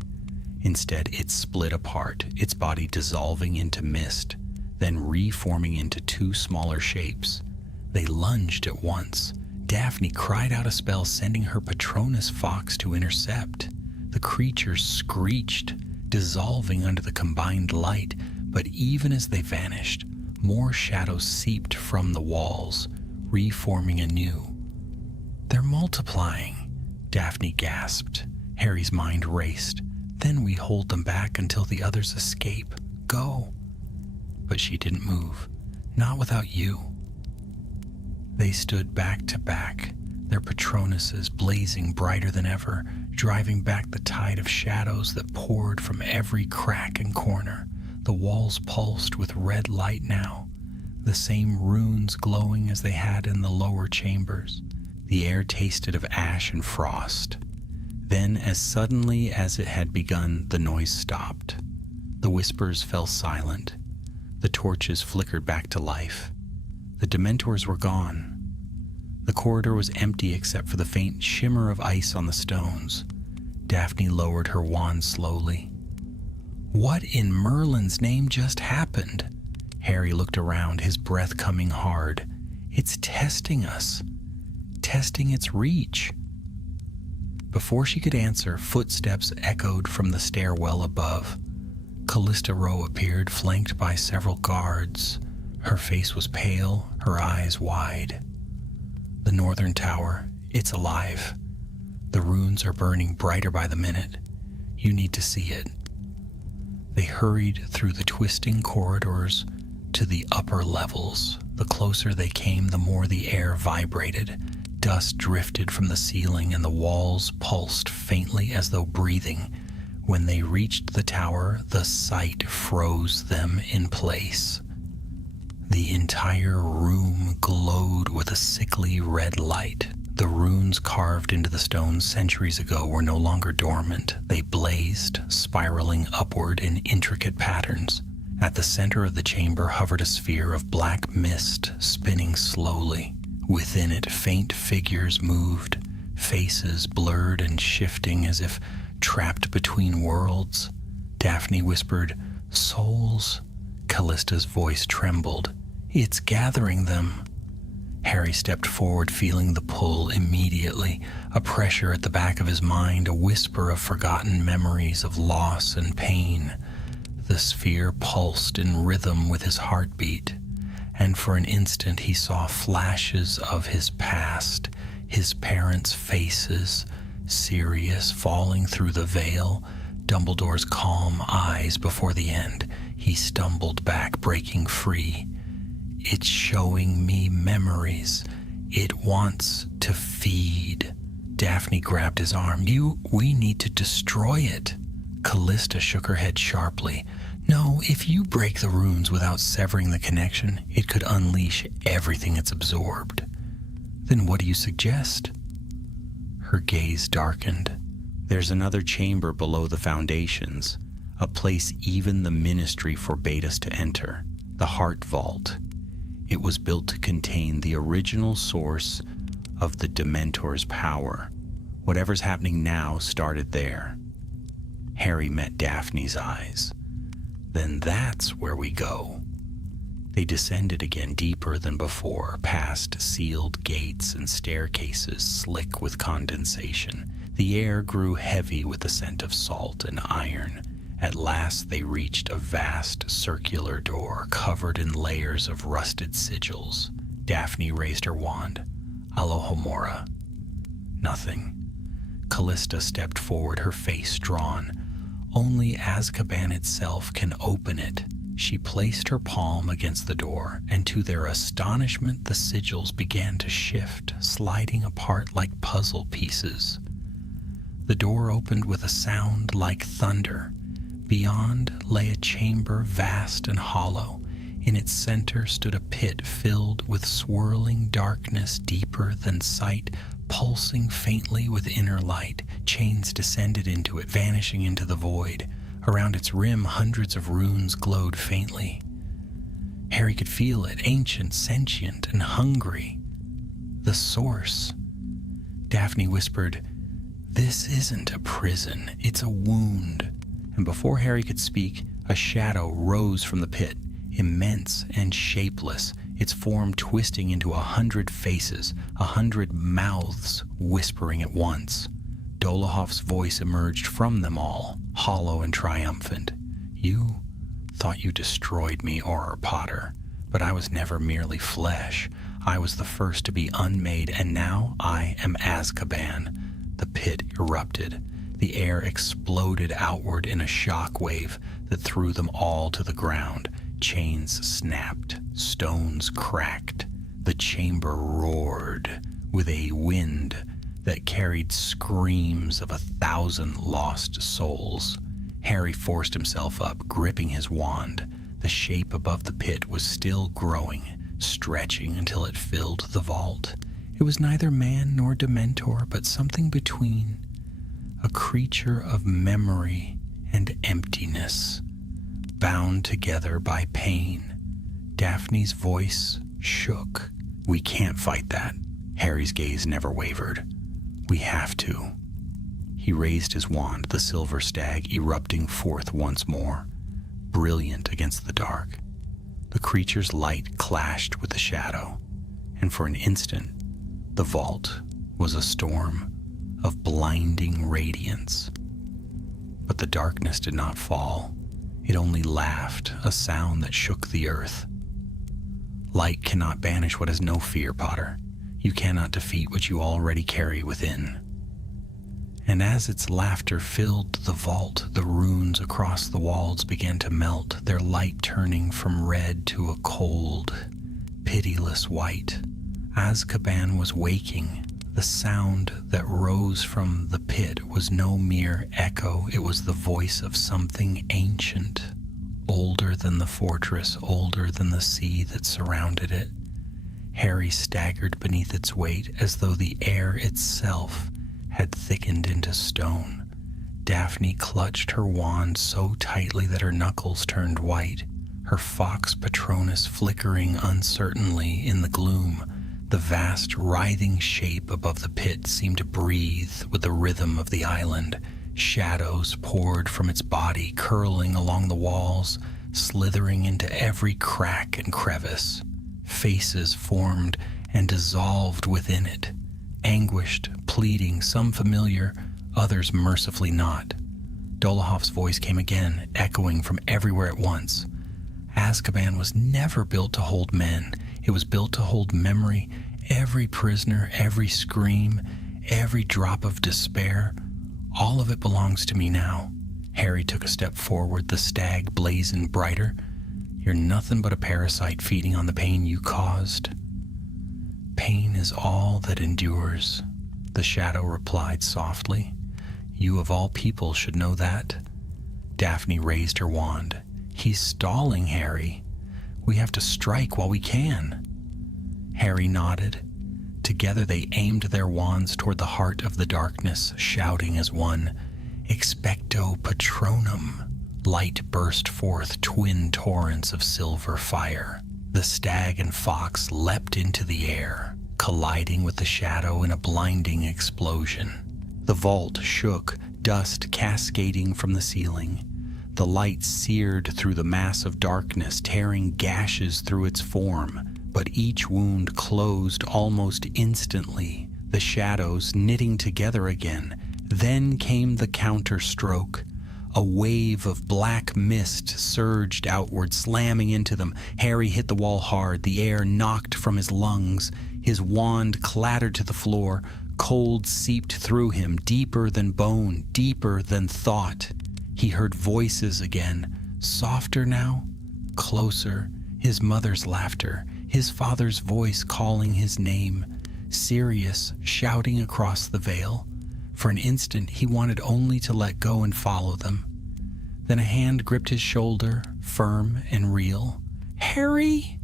Instead, it split apart, its body dissolving into mist, then reforming into 2 smaller shapes. They lunged at once. Daphne cried out a spell, sending her Patronus fox to intercept. The creatures screeched, dissolving under the combined light, but even as they vanished, more shadows seeped from the walls, reforming anew. "They're multiplying," Daphne gasped. Harry's mind raced. "Then we hold them back until the others escape. Go." But she didn't move. "Not without you." They stood back to back, their Patronuses blazing brighter than ever, driving back the tide of shadows that poured from every crack and corner. The walls pulsed with red light now, the same runes glowing as they had in the lower chambers. The air tasted of ash and frost. Then, as suddenly as it had begun, the noise stopped. The whispers fell silent. The torches flickered back to life. The Dementors were gone. The corridor was empty except for the faint shimmer of ice on the stones. Daphne lowered her wand slowly. "What in Merlin's name just happened?" Harry looked around, his breath coming hard. "It's testing us. Testing its reach." Before she could answer, footsteps echoed from the stairwell above. Callista Rowe appeared, flanked by several guards. Her face was pale, her eyes wide. "The northern tower, it's alive." The runes are burning brighter by the minute. You need to see it." They hurried through the twisting corridors to the upper levels. The closer they came, the more the air vibrated. Dust drifted from the ceiling and the walls pulsed faintly as though breathing. When they reached the tower, the sight froze them in place. The entire room glowed with a sickly red light. The runes carved into the stone centuries ago were no longer dormant. They blazed, spiraling upward in intricate patterns. At the center of the chamber hovered a sphere of black mist, spinning slowly. Within it, faint figures moved, faces blurred and shifting as if trapped between worlds. Daphne whispered, "Souls?" Callista's voice trembled. "It's gathering them." Harry stepped forward, feeling the pull immediately, a pressure at the back of his mind, a whisper of forgotten memories of loss and pain. The sphere pulsed in rhythm with his heartbeat, and for an instant he saw flashes of his past, his parents' faces, Sirius falling through the veil, Dumbledore's calm eyes before the end. He stumbled back, breaking free. "It's showing me memories. It wants to feed." Daphne grabbed his arm. We need to destroy it." Callista shook her head sharply. "No, if you break the runes without severing the connection, it could unleash everything it's absorbed." "Then what do you suggest?" Her gaze darkened. "There's another chamber below the foundations, a place even the Ministry forbade us to enter, the Heart Vault. It was built to contain the original source of the Dementor's power. Whatever's happening now started there." Harry met Daphne's eyes. "Then that's where we go." They descended again, deeper than before, past sealed gates and staircases slick with condensation. The air grew heavy with the scent of salt and iron. At last they reached a vast circular door covered in layers of rusted sigils. Daphne raised her wand. "Alohomora." Nothing. Callista stepped forward, her face drawn. "Only Azkaban itself can open it." She placed her palm against the door, and to their astonishment the sigils began to shift, sliding apart like puzzle pieces. The door opened with a sound like thunder. Beyond lay a chamber vast and hollow. In its center stood a pit filled with swirling darkness deeper than sight, pulsing faintly with inner light. Chains descended into it, vanishing into the void. Around its rim, hundreds of runes glowed faintly. Harry could feel it, ancient, sentient, and hungry. The source. Daphne whispered, "This isn't a prison, it's a wound." And before Harry could speak, a shadow rose from the pit, immense and shapeless, its form twisting into 100 faces, 100 mouths whispering at once. Dolokhof's voice emerged from them all, hollow and triumphant. "You thought you destroyed me, Auror Potter, but I was never merely flesh. I was the first to be unmade, and now I am Azkaban." The pit erupted. The air exploded outward in a shock wave that threw them all to the ground. Chains snapped, stones cracked. The chamber roared with a wind that carried screams of 1,000 lost souls. Harry forced himself up, gripping his wand. The shape above the pit was still growing, stretching until it filled the vault. It was neither man nor Dementor, but something between. A creature of memory and emptiness, bound together by pain. Daphne's voice shook. "We can't fight that." Harry's gaze never wavered. "We have to." He raised his wand, the silver stag erupting forth once more, brilliant against the dark. The creature's light clashed with the shadow, and for an instant, the vault was a storm of blinding radiance. But the darkness did not fall. It only laughed, a sound that shook the earth. Light cannot banish what has no fear, Potter. You cannot defeat what you already carry within. And as its laughter filled the vault, the runes across the walls began to melt, their light turning from red to a cold, pitiless white. Azkaban was waking. The sound that rose from the pit was no mere echo. It was the voice of something ancient, older than the fortress, older than the sea that surrounded it. Harry staggered beneath its weight as though the air itself had thickened into stone. Daphne clutched her wand so tightly that her knuckles turned white, her fox Patronus flickering uncertainly in the gloom. The vast, writhing shape above the pit seemed to breathe with the rhythm of the island. Shadows poured from its body, curling along the walls, slithering into every crack and crevice. Faces formed and dissolved within it, anguished, pleading, some familiar, others mercifully not. Dolokhof's voice came again, echoing from everywhere at once. Azkaban was never built to hold men. It was built to hold memory, every prisoner, every scream, every drop of despair. All of it belongs to me now. Harry took a step forward, the stag blazoned brighter. You're nothing but a parasite feeding on the pain you caused. Pain is all that endures, the shadow replied softly. You of all people should know that. Daphne raised her wand. He's stalling, Harry. We have to strike while we can. Harry nodded. Together they aimed their wands toward the heart of the darkness, shouting as one, Expecto Patronum. Light burst forth, twin torrents of silver fire. The stag and fox leapt into the air, colliding with the shadow in a blinding explosion. The vault shook, dust cascading from the ceiling. The light seared through the mass of darkness, tearing gashes through its form, but each wound closed almost instantly, the shadows knitting together again. Then came the counterstroke. A wave of black mist surged outward, slamming into them. Harry hit the wall hard, the air knocked from his lungs. His wand clattered to the floor. Cold seeped through him, deeper than bone, deeper than thought. He heard voices again, softer now, closer, his mother's laughter, his father's voice calling his name, Sirius shouting across the veil. For an instant, he wanted only to let go and follow them. Then a hand gripped his shoulder, firm and real. Harry?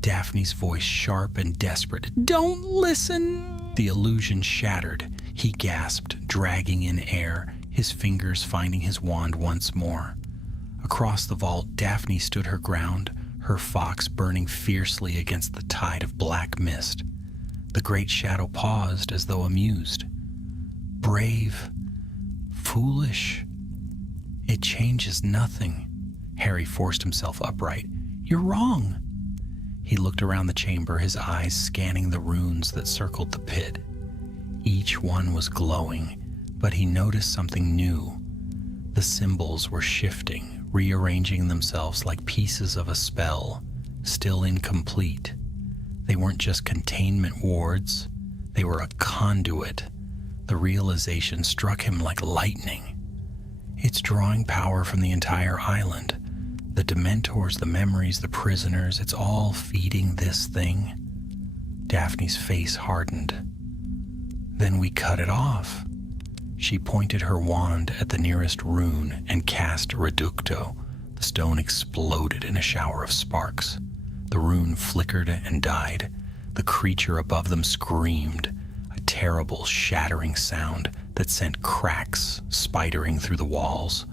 Daphne's voice sharp and desperate. Don't listen! The illusion shattered. He gasped, dragging in air, his fingers finding his wand once more. Across the vault, Daphne stood her ground, her fox burning fiercely against the tide of black mist. The great shadow paused as though amused. Brave, foolish. It changes nothing. Harry forced himself upright. You're wrong. He looked around the chamber, his eyes scanning the runes that circled the pit. Each one was glowing, but he noticed something new. The symbols were shifting, rearranging themselves like pieces of a spell, still incomplete. They weren't just containment wards, they were a conduit. The realization struck him like lightning. It's drawing power from the entire island. The Dementors, the memories, the prisoners, it's all feeding this thing. Daphne's face hardened. Then we cut it off. She pointed her wand at the nearest rune and cast Reducto. The stone exploded in a shower of sparks. The rune flickered and died. The creature above them screamed, a terrible shattering sound that sent cracks spidering through the walls.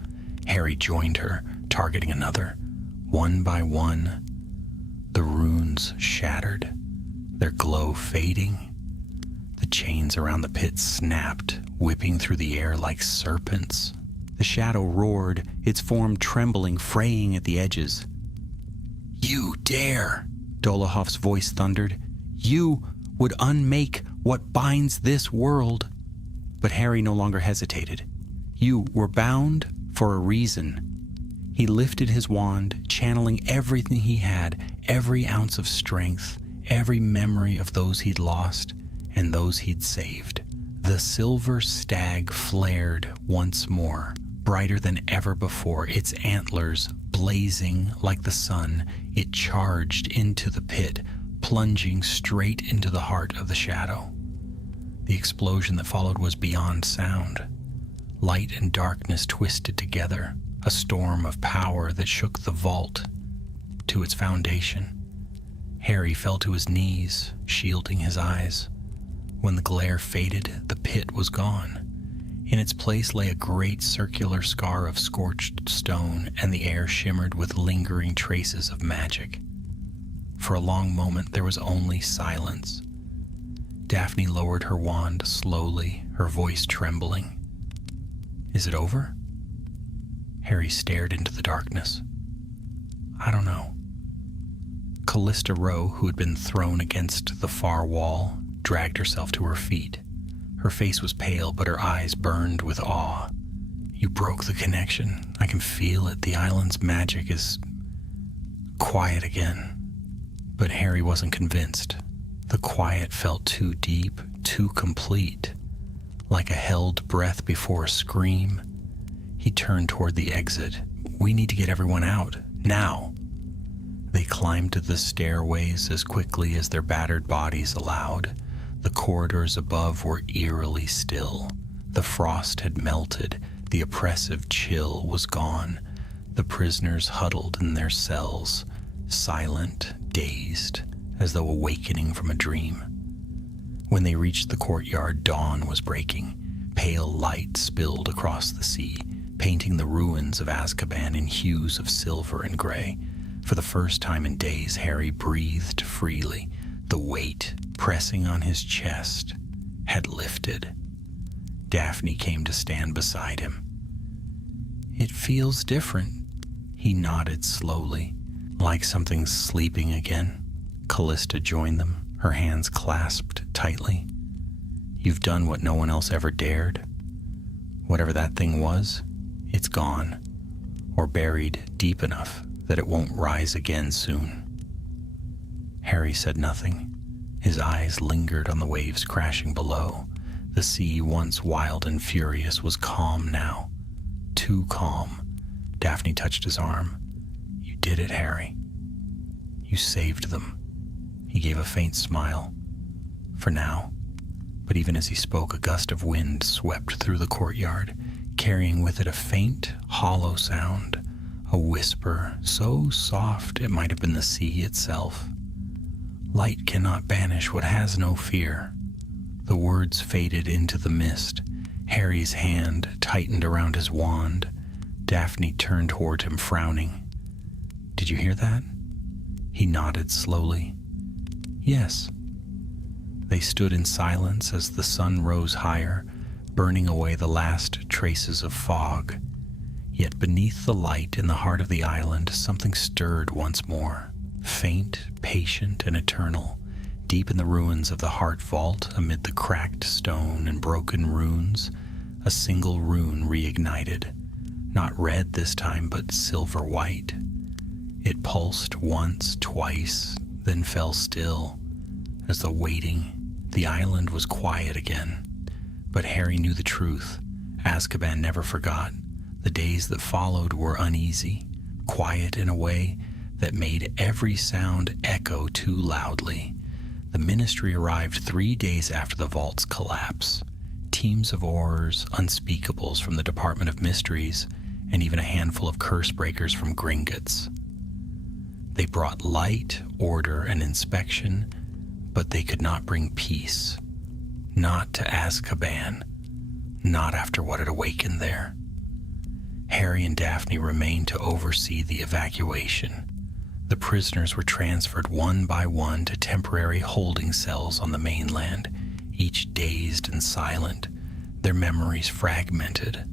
Harry joined her, targeting another. One by one, the runes shattered, their glow fading. The chains around the pit snapped, whipping through the air like serpents. The shadow roared, its form trembling, fraying at the edges. You dare! Dolokhof's voice thundered. You would unmake what binds this world. But Harry no longer hesitated. You were bound for a reason. He lifted his wand, channeling everything he had, every ounce of strength, every memory of those he'd lost and those he'd saved. The silver stag flared once more, brighter than ever before, its antlers blazing like the sun. It charged into the pit, plunging straight into the heart of the shadow. The explosion that followed was beyond sound. Light and darkness twisted together, a storm of power that shook the vault to its foundation. Harry fell to his knees, shielding his eyes. When the glare faded, the pit was gone. In its place lay a great circular scar of scorched stone, and the air shimmered with lingering traces of magic. For a long moment, there was only silence. Daphne lowered her wand slowly, her voice trembling. "Is it over?" Harry stared into the darkness. "I don't know." Callista Rowe, who had been thrown against the far wall, dragged herself to her feet. Her face was pale, but her eyes burned with awe. "You broke the connection. I can feel it. The island's magic is quiet again." But Harry wasn't convinced. The quiet felt too deep, too complete, like a held breath before a scream. He turned toward the exit. "We need to get everyone out, now." They climbed the stairways as quickly as their battered bodies allowed. The corridors above were eerily still. The frost had melted. The oppressive chill was gone. The prisoners huddled in their cells, silent, dazed, as though awakening from a dream. When they reached the courtyard, dawn was breaking. Pale light spilled across the sea, painting the ruins of Azkaban in hues of silver and gray. For the first time in days, Harry breathed freely. The weight pressing on his chest had lifted. Daphne came to stand beside him. "It feels different," he nodded slowly, like something sleeping again. Callista joined them, her hands clasped tightly. "You've done what no one else ever dared. Whatever that thing was, it's gone, or buried deep enough that it won't rise again soon." Harry said nothing. His eyes lingered on the waves crashing below. The sea, once wild and furious, was calm now. Too calm. Daphne touched his arm. "You did it, Harry. You saved them." He gave a faint smile. "For now." But even as he spoke, a gust of wind swept through the courtyard, carrying with it a faint, hollow sound, a whisper so soft it might have been the sea itself. "Light cannot banish what has no fear." The words faded into the mist. Harry's hand tightened around his wand. Daphne turned toward him, frowning. "Did you hear that?" He nodded slowly. "Yes." They stood in silence as the sun rose higher, burning away the last traces of fog. Yet beneath the light in the heart of the island, something stirred once more, faint, patient, and eternal. Deep in the ruins of the heart vault, amid the cracked stone and broken runes, a single rune reignited, not red this time, but silver-white. It pulsed once, twice, then fell still, as though waiting. The island was quiet again. But Harry knew the truth. Azkaban never forgot. The days that followed were uneasy, quiet in a way that made every sound echo too loudly. The Ministry arrived 3 days after the vault's collapse. Teams of Aurors, unspeakables from the Department of Mysteries, and even a handful of curse breakers from Gringotts. They brought light, order, and inspection, but they could not bring peace. Not to Azkaban. Not after what had awakened there. Harry and Daphne remained to oversee the evacuation. The prisoners were transferred one by one to temporary holding cells on the mainland, each dazed and silent, their memories fragmented.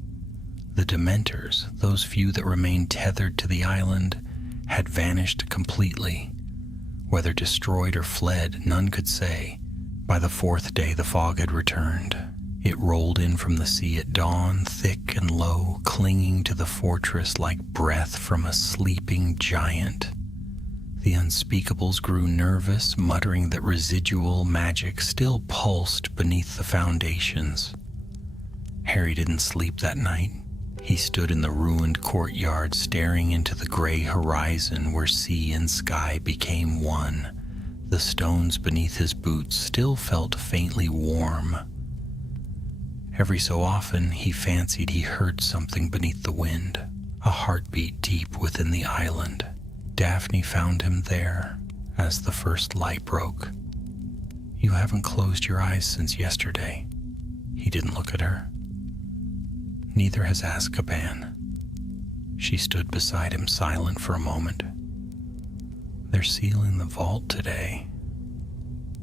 The Dementors, those few that remained tethered to the island, had vanished completely. Whether destroyed or fled, none could say. By the 4th day, the fog had returned. It rolled in from the sea at dawn, thick and low, clinging to the fortress like breath from a sleeping giant. The unspeakables grew nervous, muttering that residual magic still pulsed beneath the foundations. Harry didn't sleep that night. He stood in the ruined courtyard, staring into the gray horizon where sea and sky became one. The stones beneath his boots still felt faintly warm. Every so often, he fancied he heard something beneath the wind, a heartbeat deep within the island. Daphne found him there as the first light broke. "You haven't closed your eyes since yesterday." He didn't look at her. "Neither has Azkaban." She stood beside him, silent for a moment. "They're sealing the vault today.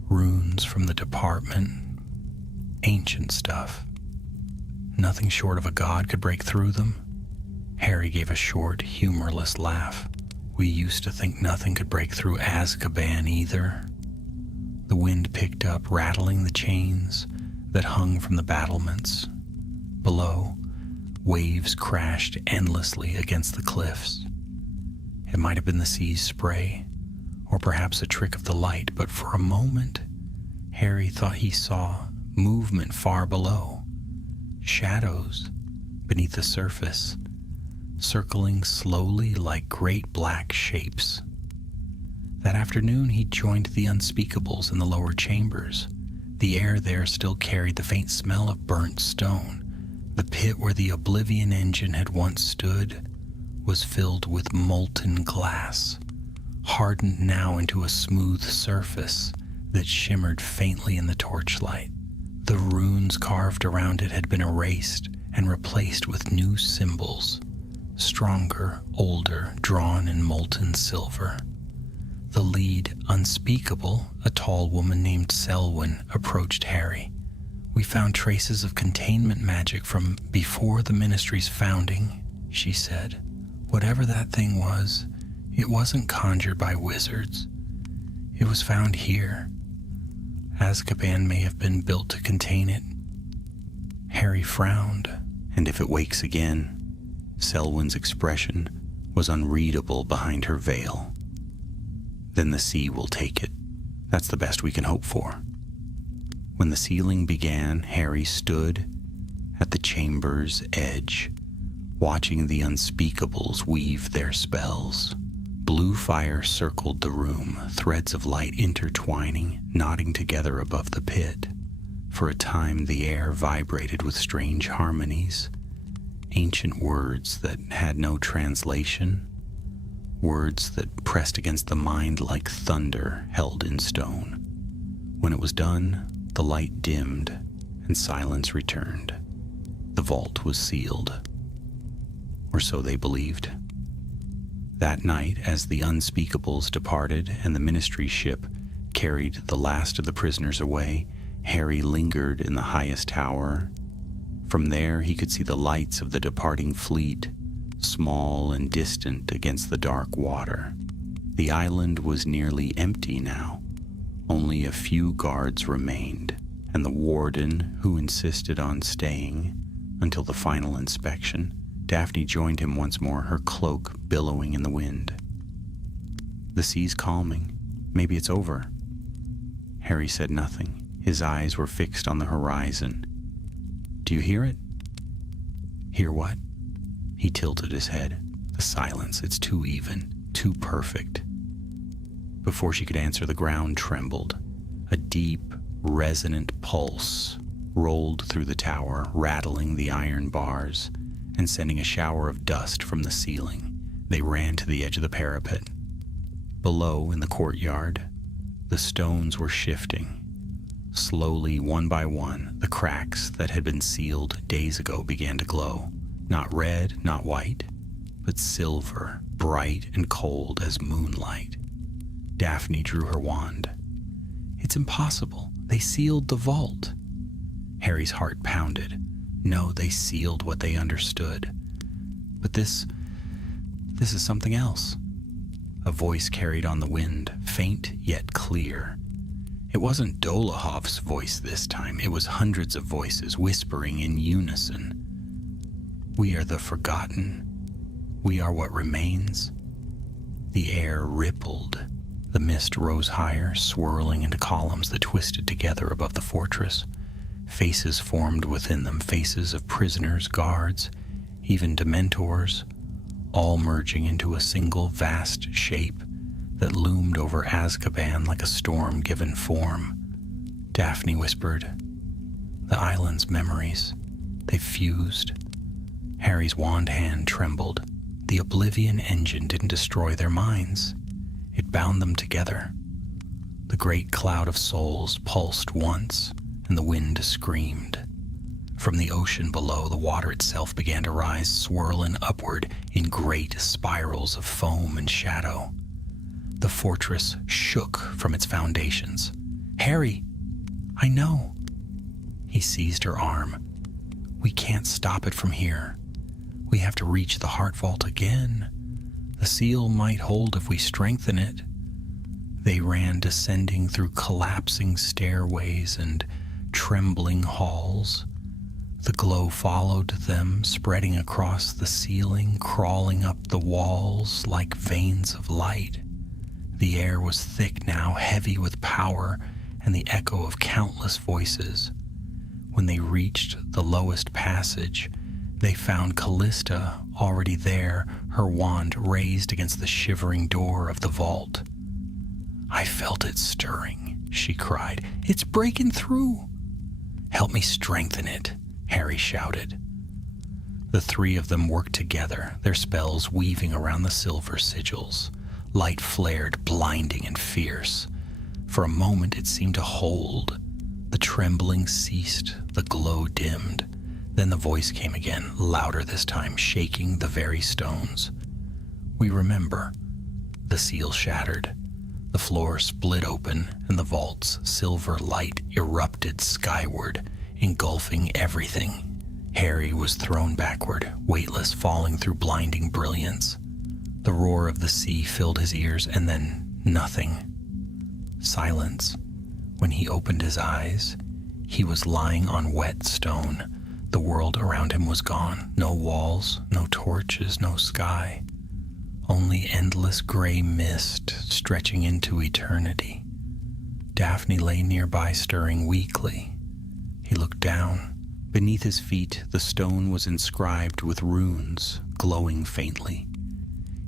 Runes from the department. Ancient stuff. Nothing short of a god could break through them." Harry gave a short, humorless laugh. "We used to think nothing could break through Azkaban either." The wind picked up, rattling the chains that hung from the battlements. Below, waves crashed endlessly against the cliffs. It might have been the sea's spray, or perhaps a trick of the light, but for a moment, Harry thought he saw movement far below. Shadows beneath the surface, circling slowly like great black shapes. That afternoon, he joined the unspeakables in the lower chambers. The air there still carried the faint smell of burnt stone. The pit where the Oblivion engine had once stood was filled with molten glass, hardened now into a smooth surface that shimmered faintly in the torchlight. The runes carved around it had been erased and replaced with new symbols, stronger, older, drawn in molten silver. The lead unspeakable, a tall woman named Selwyn, approached Harry. "We found traces of containment magic from before the Ministry's founding," she said. "Whatever that thing was, it wasn't conjured by wizards. It was found here. Azkaban may have been built to contain it." Harry frowned. "And if it wakes again?" Selwyn's expression was unreadable behind her veil. "Then the sea will take it. That's the best we can hope for." When the sealing began, Harry stood at the chamber's edge, watching the unspeakables weave their spells. Blue fire circled the room, threads of light intertwining, knotting together above the pit. For a time, the air vibrated with strange harmonies, ancient words that had no translation, words that pressed against the mind like thunder held in stone. When it was done, the light dimmed and silence returned. The vault was sealed, or so they believed. That night, as the unspeakables departed and the Ministry ship carried the last of the prisoners away, Harry lingered in the highest tower. From there, he could see the lights of the departing fleet, small and distant against the dark water. The island was nearly empty now. Only a few guards remained, and the warden, who insisted on staying until the final inspection. Daphne joined him once more, her cloak billowing in the wind. "The sea's calming. Maybe it's over." Harry said nothing. His eyes were fixed on the horizon. "Do you hear it?" "Hear what?" He tilted his head. "The silence. It's too even, too perfect." Before she could answer, the ground trembled. A deep, resonant pulse rolled through the tower, rattling the iron bars and sending a shower of dust from the ceiling. They ran to the edge of the parapet. Below, in the courtyard, the stones were shifting. Slowly, one by one, the cracks that had been sealed days ago began to glow. Not red, not white, but silver, bright and cold as moonlight. Daphne drew her wand. "It's impossible. They sealed the vault." Harry's heart pounded. No, they sealed what they understood. But this is something else. A voice carried on the wind, faint yet clear. It wasn't Dolohov's voice this time. It was hundreds of voices whispering in unison. "We are the forgotten. We are what remains. The air rippled. The mist rose higher, swirling into columns that twisted together above the fortress. Faces formed within them, faces of prisoners, guards, even Dementors, all merging into a single vast shape that loomed over Azkaban like a storm given form. Daphne whispered, "The island's memories, they fused." Harry's wand hand trembled. The Oblivion engine didn't destroy their minds. It bound them together. The great cloud of souls pulsed once, and the wind screamed. From the ocean below, the water itself began to rise, swirling upward in great spirals of foam and shadow. The fortress shook from its foundations. "Harry, I know." He seized her arm. "We can't stop it from here. We have to reach the heart vault again. The seal might hold if we strengthen it." They ran, descending through collapsing stairways and trembling halls. The glow followed them, spreading across the ceiling, crawling up the walls like veins of light. The air was thick now, heavy with power and the echo of countless voices. When they reached the lowest passage, they found Callista already there, her wand raised against the shivering door of the vault. "I felt it stirring," she cried. "It's breaking through." "Help me strengthen it," Harry shouted. The three of them worked together, their spells weaving around the silver sigils. Light flared, blinding and fierce. For a moment it seemed to hold. The trembling ceased, the glow dimmed. Then the voice came again, louder this time, shaking the very stones. "We remember." The seal shattered. The floor split open, and the vault's silver light erupted skyward, engulfing everything. Harry was thrown backward, weightless, falling through blinding brilliance. The roar of the sea filled his ears, and then nothing. Silence. When he opened his eyes, he was lying on wet stone. The world around him was gone. No walls, no torches, no sky. Only endless gray mist stretching into eternity. Daphne lay nearby, stirring weakly. He looked down. Beneath his feet, the stone was inscribed with runes, glowing faintly.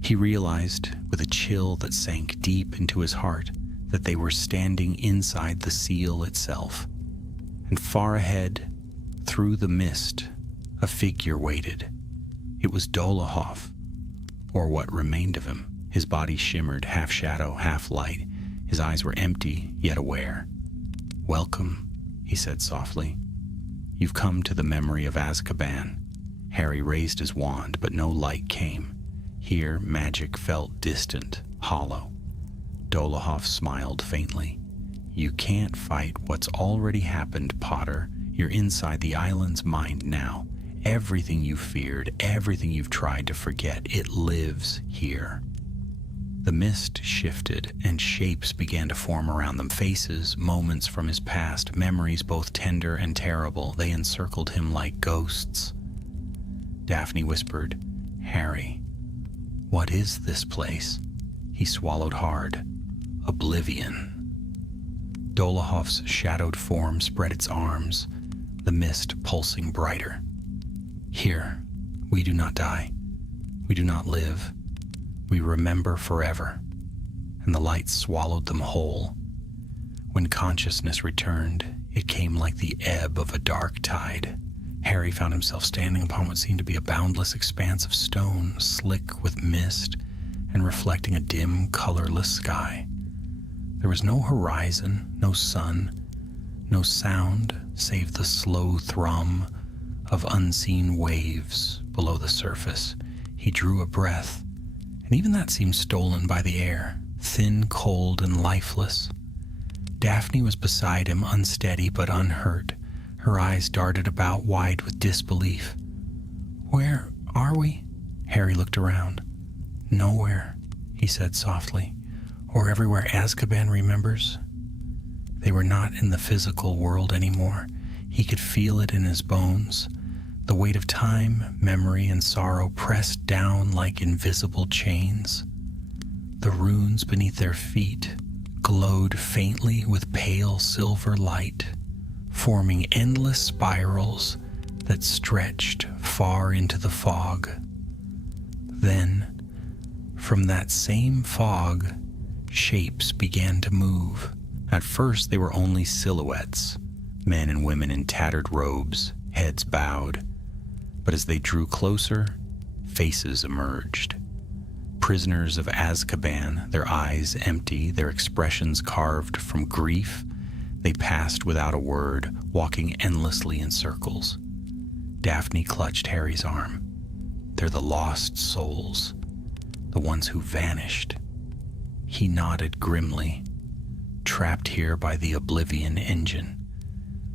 He realized, with a chill that sank deep into his heart, that they were standing inside the seal itself. And far ahead, through the mist, a figure waited. It was Dolohov, or what remained of him. His body shimmered, half shadow, half light. His eyes were empty, yet aware. "Welcome," he said softly. "You've come to the memory of Azkaban." Harry raised his wand, but no light came. Here, magic felt distant, hollow. Dolohov smiled faintly. "You can't fight what's already happened, Potter. You're inside the island's mind now. Everything you feared, everything you've tried to forget, it lives here." The mist shifted, and shapes began to form around them. Faces, moments from his past, memories both tender and terrible. They encircled him like ghosts. Daphne whispered, "Harry, what is this place?" He swallowed hard. "Oblivion." Dolohov's shadowed form spread its arms, the mist pulsing brighter. "Here, we do not die. We do not live. We remember forever." And the light swallowed them whole. When consciousness returned, it came like the ebb of a dark tide. Harry found himself standing upon what seemed to be a boundless expanse of stone, slick with mist and reflecting a dim, colorless sky. There was no horizon, no sun, no sound save the slow thrum of unseen waves below the surface. He drew a breath, and even that seemed stolen by the air, thin, cold, and lifeless. Daphne was beside him, unsteady but unhurt. Her eyes darted about, wide with disbelief. "Where are we?" Harry looked around. "Nowhere," he said softly. "Or everywhere Azkaban remembers." They were not in the physical world anymore. He could feel it in his bones. The weight of time, memory, and sorrow pressed down like invisible chains. The runes beneath their feet glowed faintly with pale silver light, forming endless spirals that stretched far into the fog. Then, from that same fog, shapes began to move. At first, they were only silhouettes, men and women in tattered robes, heads bowed. But as they drew closer, faces emerged. Prisoners of Azkaban, their eyes empty, their expressions carved from grief, they passed without a word, walking endlessly in circles. Daphne clutched Harry's arm. They're the lost souls, the ones who vanished. He nodded grimly, trapped here by the Oblivion engine.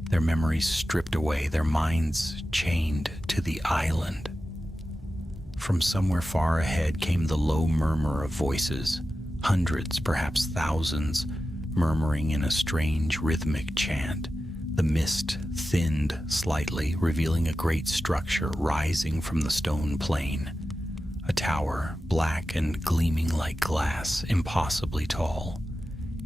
Their memories stripped away, their minds chained to the island. From somewhere far ahead came the low murmur of voices, hundreds, perhaps thousands, murmuring in a strange rhythmic chant. The mist thinned slightly, revealing a great structure rising from the stone plain. A tower, black and gleaming like glass, impossibly tall.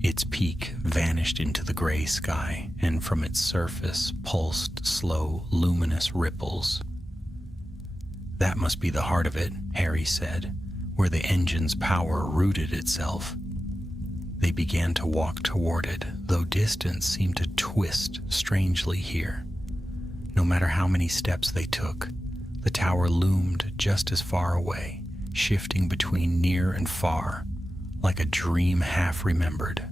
Its peak vanished into the gray sky, and from its surface pulsed slow, luminous ripples. "That must be the heart of it," Harry said, "where the engine's power rooted itself." They began to walk toward it, though distance seemed to twist strangely here. No matter how many steps they took, the tower loomed just as far away, shifting between near and far, like a dream half remembered.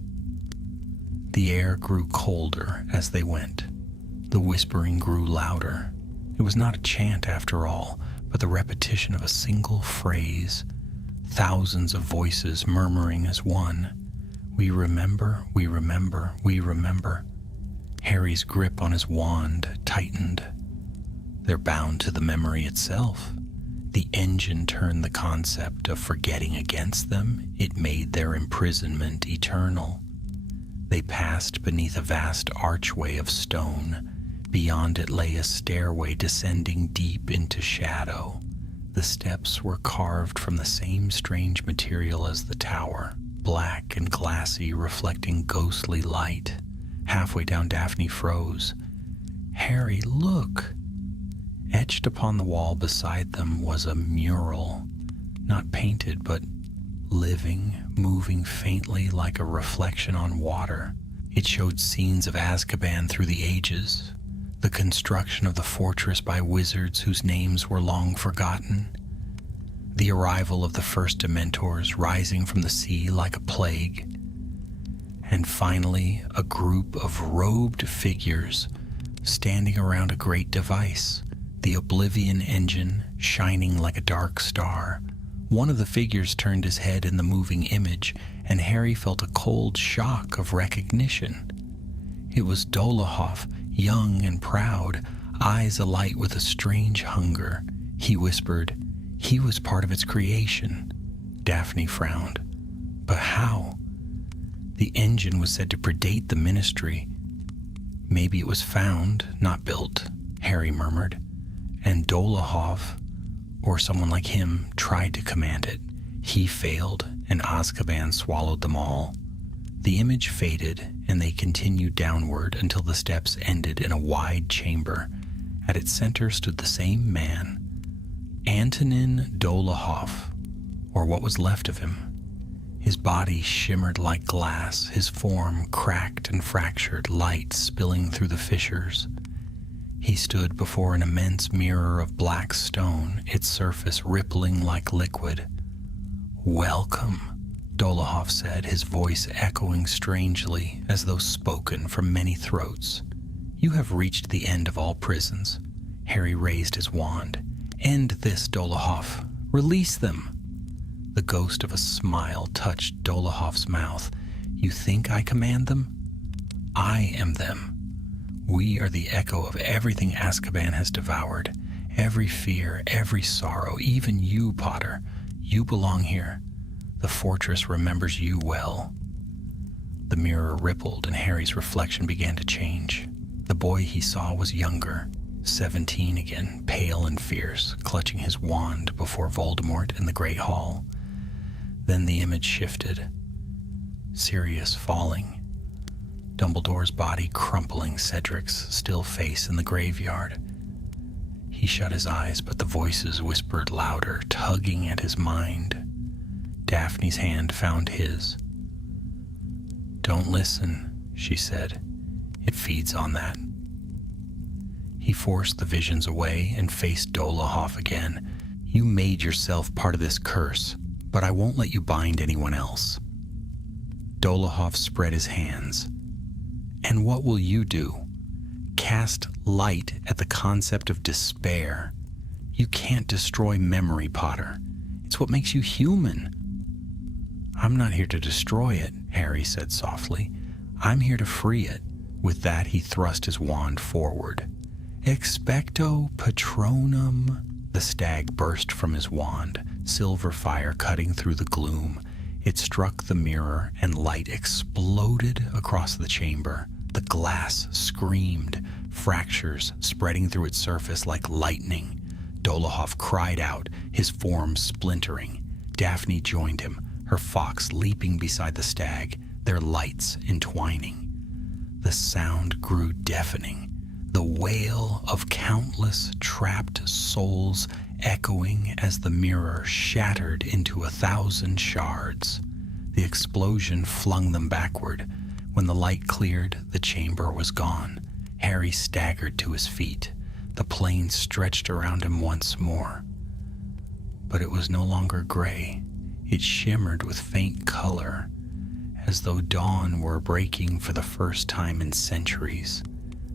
The air grew colder as they went. The whispering grew louder. It was not a chant after all, but the repetition of a single phrase, thousands of voices murmuring as one. "We remember, we remember, we remember." Harry's grip on his wand tightened. They're bound to the memory itself. The engine turned the concept of forgetting against them. It made their imprisonment eternal. They passed beneath a vast archway of stone. Beyond it lay a stairway descending deep into shadow. The steps were carved from the same strange material as the tower, black and glassy, reflecting ghostly light. Halfway down, Daphne froze. "Harry, look!" Etched upon the wall beside them was a mural, not painted, but living, moving faintly like a reflection on water. It showed scenes of Azkaban through the ages, the construction of the fortress by wizards whose names were long forgotten, the arrival of the first Dementors rising from the sea like a plague, and finally a group of robed figures standing around a great device, the Oblivion engine shining like a dark star. One of the figures turned his head in the moving image, and Harry felt a cold shock of recognition. It was Dolohov, young and proud, eyes alight with a strange hunger. He whispered, "He was part of its creation." Daphne frowned. "But how?" "The engine was said to predate the Ministry." "Maybe it was found, not built," Harry murmured. "And Dolohov, or someone like him, tried to command it. He failed, and Azkaban swallowed them all." The image faded, and they continued downward until the steps ended in a wide chamber. At its center stood the same man, Antonin Dolohov, or what was left of him. His body shimmered like glass, his form cracked and fractured, light spilling through the fissures. He stood before an immense mirror of black stone, its surface rippling like liquid. "Welcome," Dolohov said, his voice echoing strangely as though spoken from many throats. "You have reached the end of all prisons." Harry raised his wand. "End this, Dolohov. Release them." The ghost of a smile touched Dolohov's mouth. "You think I command them? I am them. We are the echo of everything Azkaban has devoured. Every fear, every sorrow, even you, Potter. You belong here. The fortress remembers you well." The mirror rippled, and Harry's reflection began to change. The boy he saw was younger, 17 again, pale and fierce, clutching his wand before Voldemort in the Great Hall. Then the image shifted. Sirius falling. Dumbledore's body crumpling Cedric's still face in the graveyard. He shut his eyes, but the voices whispered louder, tugging at his mind. Daphne's hand found his. "Don't listen," she said. "It feeds on that." He forced the visions away and faced Dolohov again. "You made yourself part of this curse, but I won't let you bind anyone else." Dolohov spread his hands. "And what will you do? Cast light at the concept of despair. You can't destroy memory, Potter. It's what makes you human." "I'm not here to destroy it," Harry said softly. "I'm here to free it." With that, he thrust his wand forward. "Expecto Patronum." The stag burst from his wand, silver fire cutting through the gloom. It struck the mirror, and light exploded across the chamber. The glass screamed, fractures spreading through its surface like lightning. Dolohov cried out, his form splintering. Daphne joined him, her fox leaping beside the stag, their lights entwining. The sound grew deafening, the wail of countless trapped souls echoing as the mirror shattered into 1,000 shards. The explosion flung them backward. When the light cleared, the chamber was gone. Harry staggered to his feet. The plane stretched around him once more. But it was no longer gray. It shimmered with faint color, as though dawn were breaking for the first time in centuries.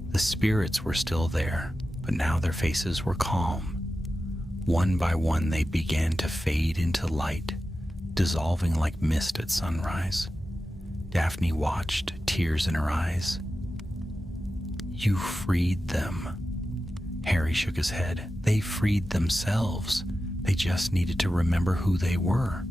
The spirits were still there, but now their faces were calm. One by one they began to fade into light, dissolving like mist at sunrise. Daphne watched, tears in her eyes. "You freed them." Harry shook his head. "They freed themselves. They just needed to remember who they were."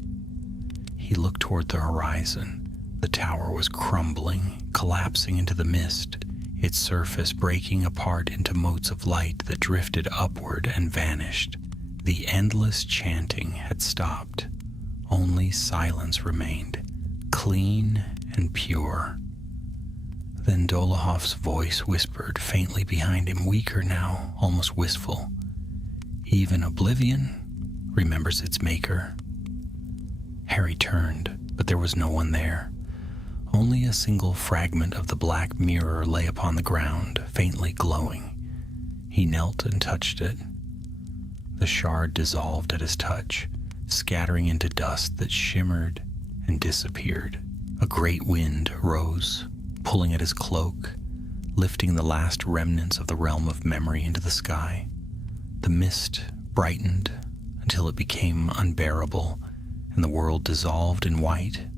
He looked toward the horizon. The tower was crumbling, collapsing into the mist, its surface breaking apart into motes of light that drifted upward and vanished. The endless chanting had stopped. Only silence remained, clean and pure. Then Dolohov's voice whispered faintly behind him, weaker now, almost wistful. "Even Oblivion remembers its maker." Harry turned, but there was no one there. Only a single fragment of the black mirror lay upon the ground, faintly glowing. He knelt and touched it. The shard dissolved at his touch, scattering into dust that shimmered and disappeared. A great wind rose, pulling at his cloak, lifting the last remnants of the realm of memory into the sky. The mist brightened until it became unbearable, and the world dissolved in white.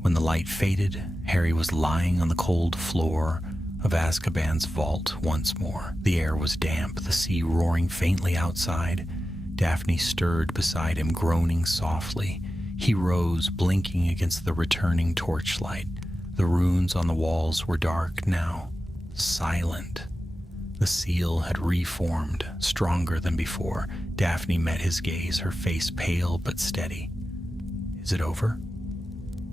When the light faded, Harry was lying on the cold floor of Azkaban's vault once more. The air was damp, the sea roaring faintly outside. Daphne stirred beside him, groaning softly. He rose, blinking against the returning torchlight. The runes on the walls were dark now, silent. The seal had reformed, stronger than before. Daphne met his gaze, her face pale but steady. "Is it over?"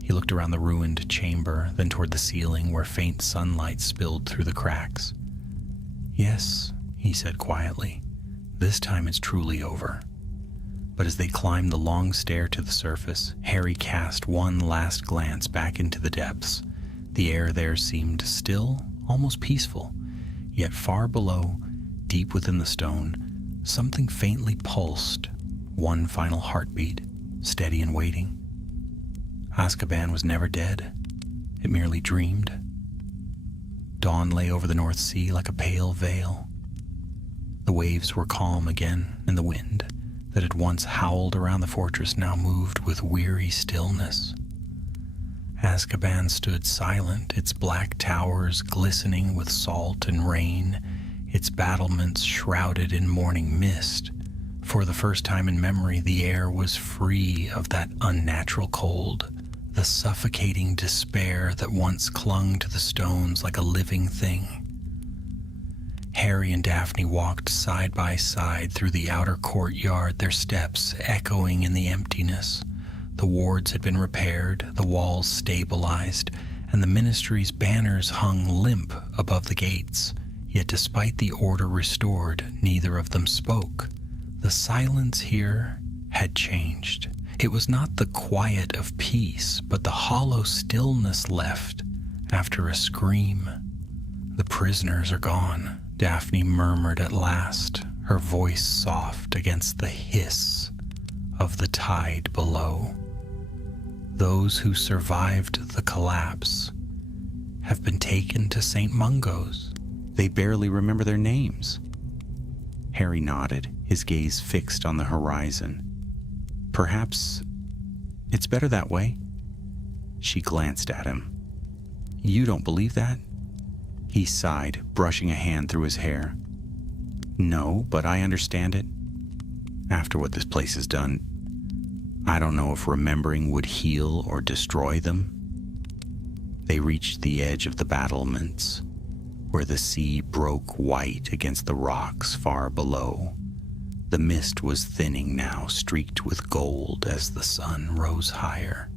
He looked around the ruined chamber, then toward the ceiling where faint sunlight spilled through the cracks. "Yes," he said quietly. "This time it's truly over." But as they climbed the long stair to the surface, Harry cast one last glance back into the depths. The air there seemed still, almost peaceful. Yet far below, deep within the stone, something faintly pulsed, one final heartbeat, steady and waiting. Azkaban was never dead. It merely dreamed. Dawn lay over the North Sea like a pale veil. The waves were calm again, and the wind that had once howled around the fortress now moved with weary stillness. Azkaban stood silent, its black towers glistening with salt and rain, its battlements shrouded in morning mist. For the first time in memory, the air was free of that unnatural cold, the suffocating despair that once clung to the stones like a living thing. Harry and Daphne walked side by side through the outer courtyard, their steps echoing in the emptiness. The wards had been repaired, the walls stabilized, and the ministry's banners hung limp above the gates. Yet despite the order restored, neither of them spoke. The silence here had changed. It was not the quiet of peace, but the hollow stillness left after a scream. "The prisoners are gone," Daphne murmured at last, her voice soft against the hiss of the tide below. "Those who survived the collapse have been taken to St. Mungo's. They barely remember their names." Harry nodded, his gaze fixed on the horizon. "Perhaps it's better that way." She glanced at him. "You don't believe that?" He sighed, brushing a hand through his hair. "No, but I understand it. After what this place has done, I don't know if remembering would heal or destroy them." They reached the edge of the battlements, where the sea broke white against the rocks far below. The mist was thinning now, streaked with gold as the sun rose higher.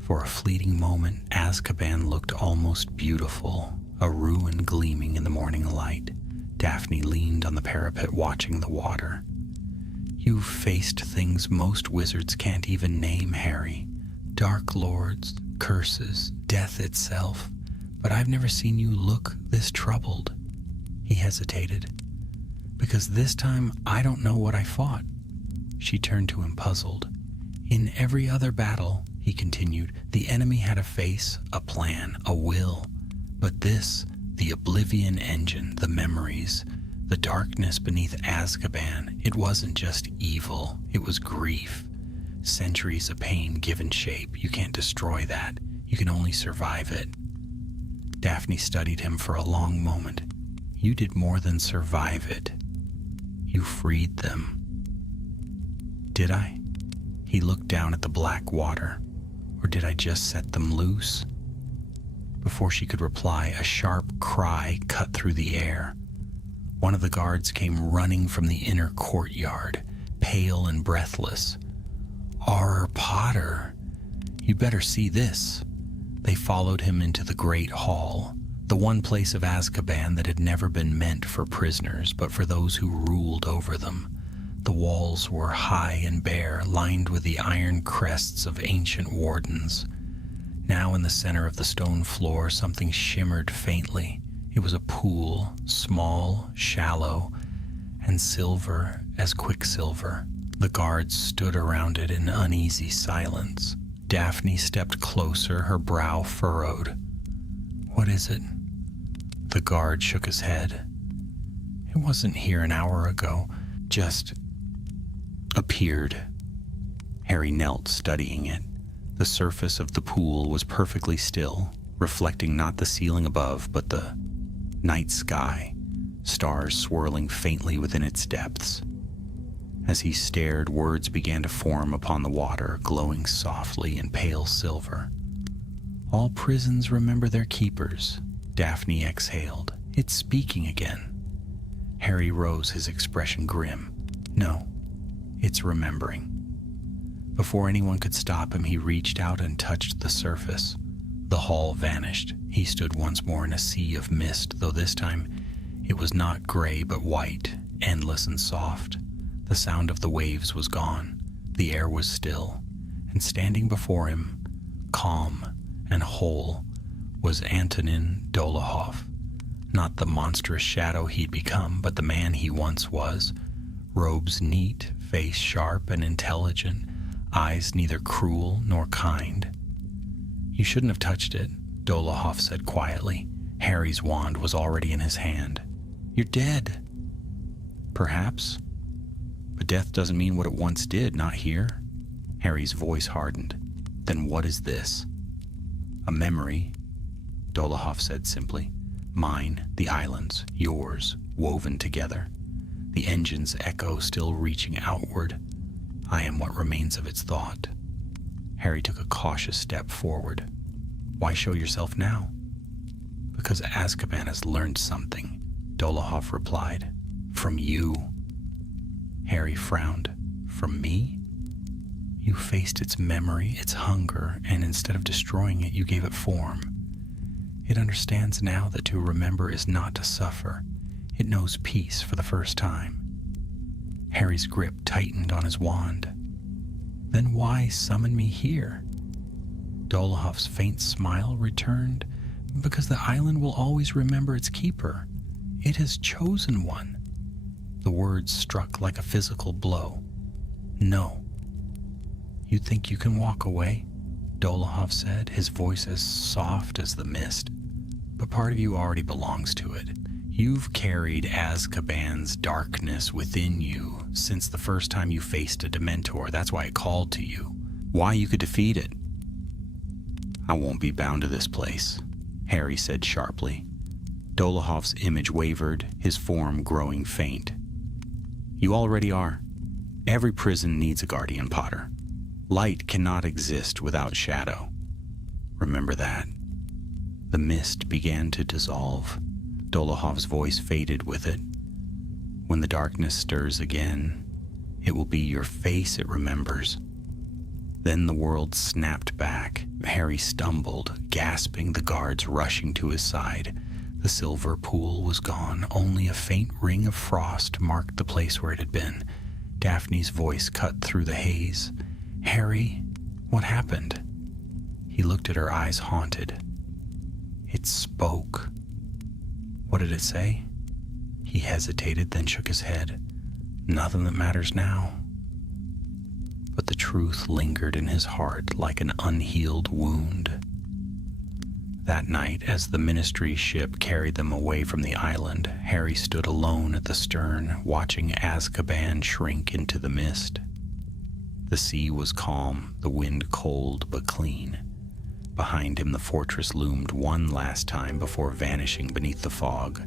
For a fleeting moment, Azkaban looked almost beautiful, a ruin gleaming in the morning light. Daphne leaned on the parapet watching the water. "You've faced things most wizards can't even name, Harry. Dark lords, curses, death itself. But I've never seen you look this troubled." He hesitated. "Because this time I don't know what I fought." She turned to him puzzled. "In every other battle," he continued, "the enemy had a face, a plan, a will. But this, the Oblivion engine, the memories, the darkness beneath Azkaban, it wasn't just evil, it was grief. Centuries of pain given shape. You can't destroy that. You can only survive it." Daphne studied him for a long moment. "You did more than survive it. You freed them." "Did I?" He looked down at the black water. "Or did I just set them loose?" Before she could reply, a sharp cry cut through the air. One of the guards came running from the inner courtyard, pale and breathless. "R. Potter, you better see this." They followed him into the great hall, the one place of Azkaban that had never been meant for prisoners, but for those who ruled over them. The walls were high and bare, lined with the iron crests of ancient wardens. Now in the center of the stone floor, something shimmered faintly. It was a pool, small, shallow, and silver as quicksilver. The guards stood around it in uneasy silence. Daphne stepped closer, her brow furrowed. "What is it?" The guard shook his head. "It wasn't here an hour ago, just appeared." Harry knelt, studying it. The surface of the pool was perfectly still, reflecting not the ceiling above, but the night sky, stars swirling faintly within its depths. As he stared, words began to form upon the water, glowing softly in pale silver. "All prisons remember their keepers," Daphne exhaled. "It's speaking again." Harry rose, his expression grim. "No, it's remembering." Before anyone could stop him, he reached out and touched the surface. The hall vanished. He stood once more in a sea of mist, though this time it was not gray but white, endless and soft. The sound of the waves was gone. The air was still, and standing before him, calm and whole, was Antonin Dolohov. Not the monstrous shadow he'd become, but the man he once was. Robes neat, face sharp and intelligent, eyes neither cruel nor kind. "You shouldn't have touched it," Dolohov said quietly. Harry's wand was already in his hand. "You're dead." "Perhaps. But death doesn't mean what it once did, not here." Harry's voice hardened. "Then what is this?" "A memory," Dolohov said simply. "Mine, the island's, yours, woven together. The engine's echo still reaching outward. I am what remains of its thought." Harry took a cautious step forward. "Why show yourself now?" "Because Azkaban has learned something," Dolohov replied. "From you." Harry frowned. "From me?" You faced its memory, its hunger, and instead of destroying it, you gave it form. It understands now that to remember is not to suffer. It knows peace for the first time. Harry's grip tightened on his wand. Then why summon me here? Dolokhof's faint smile returned. Because the island will always remember its keeper. It has chosen one. The words struck like a physical blow. No. You think you can walk away? Dolokhov said, his voice as soft as the mist. But part of you already belongs to it. You've carried Azkaban's darkness within you since the first time you faced a Dementor. That's why it called to you. Why you could defeat it. I won't be bound to this place, Harry said sharply. Dolokhov's image wavered, his form growing faint. You already are. Every prison needs a guardian, Potter. Light cannot exist without shadow. Remember that. The mist began to dissolve. Dolokhov's voice faded with it. When the darkness stirs again, it will be your face it remembers. Then the world snapped back. Harry stumbled, gasping, the guards rushing to his side. The silver pool was gone. Only a faint ring of frost marked the place where it had been. Daphne's voice cut through the haze. Harry, what happened? He looked at her, eyes haunted. It spoke. What did it say? He hesitated, then shook his head. Nothing that matters now. But the truth lingered in his heart like an unhealed wound. That night, as the Ministry ship carried them away from the island, Harry stood alone at the stern, watching Azkaban shrink into the mist. The sea was calm, the wind cold but clean. Behind him, the fortress loomed one last time before vanishing beneath the fog.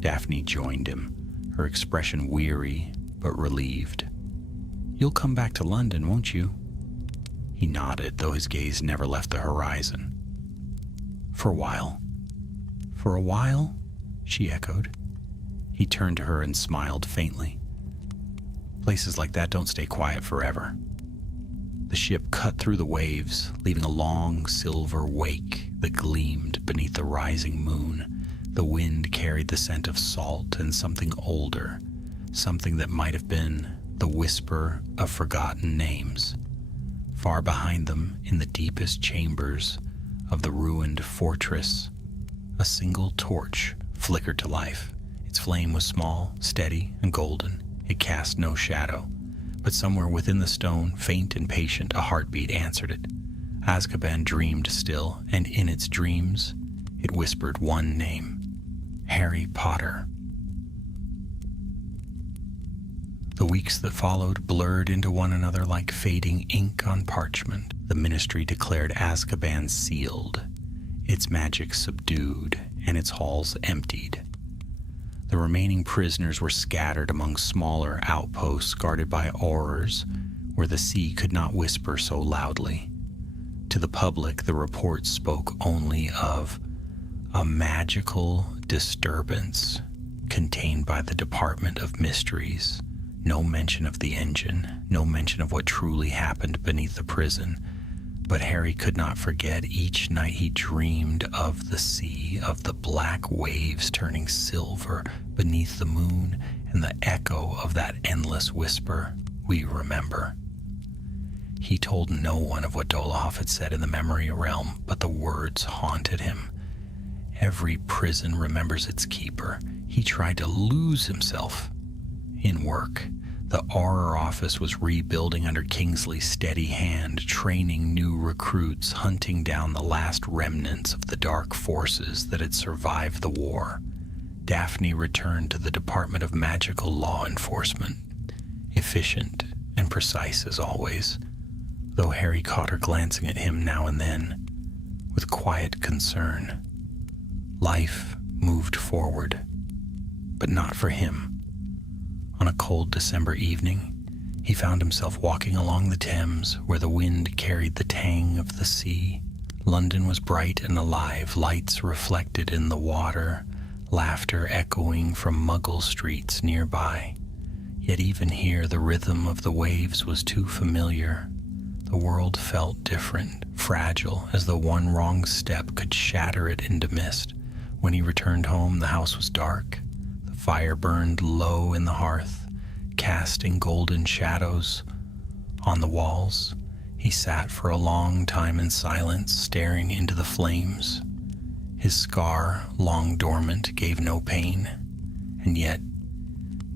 Daphne joined him, her expression weary but relieved. You'll come back to London, won't you? He nodded, though his gaze never left the horizon. For a while. For a while? She echoed. He turned to her and smiled faintly. Places like that don't stay quiet forever. The ship cut through the waves, leaving a long silver wake that gleamed beneath the rising moon. The wind carried the scent of salt and something older, something that might have been the whisper of forgotten names. Far behind them, in the deepest chambers of the ruined fortress, a single torch flickered to life. Its flame was small, steady, and golden. It cast no shadow. But somewhere within the stone, faint and patient, a heartbeat answered it. Azkaban dreamed still, and in its dreams, it whispered one name: Harry Potter. The weeks that followed blurred into one another like fading ink on parchment. The Ministry declared Azkaban sealed, its magic subdued, and its halls emptied. The remaining prisoners were scattered among smaller outposts guarded by aurors, where the sea could not whisper so loudly. To the public, the report spoke only of a magical disturbance contained by the Department of Mysteries. No mention of the engine, no mention of what truly happened beneath the prison. But Harry could not forget each night he dreamed of the sea, of the black waves turning silver beneath the moon, and the echo of that endless whisper, "We remember." He told no one of what Dolokhov had said in the memory realm, but the words haunted him. Every prison remembers its keeper. He tried to lose himself in work. The Auror office was rebuilding under Kingsley's steady hand, training new recruits, hunting down the last remnants of the dark forces that had survived the war. Daphne returned to the Department of Magical Law Enforcement, efficient and precise as always, though Harry caught her glancing at him now and then, with quiet concern. Life moved forward, but not for him. On a cold December evening, he found himself walking along the Thames, where the wind carried the tang of the sea. London was bright and alive, lights reflected in the water, laughter echoing from Muggle streets nearby. Yet even here, the rhythm of the waves was too familiar. The world felt different, fragile, as though one wrong step could shatter it into mist. When he returned home, the house was dark. The fire burned low in the hearth, casting golden shadows on the walls. He sat for a long time in silence, staring into the flames. His scar, long dormant, gave no pain, and yet,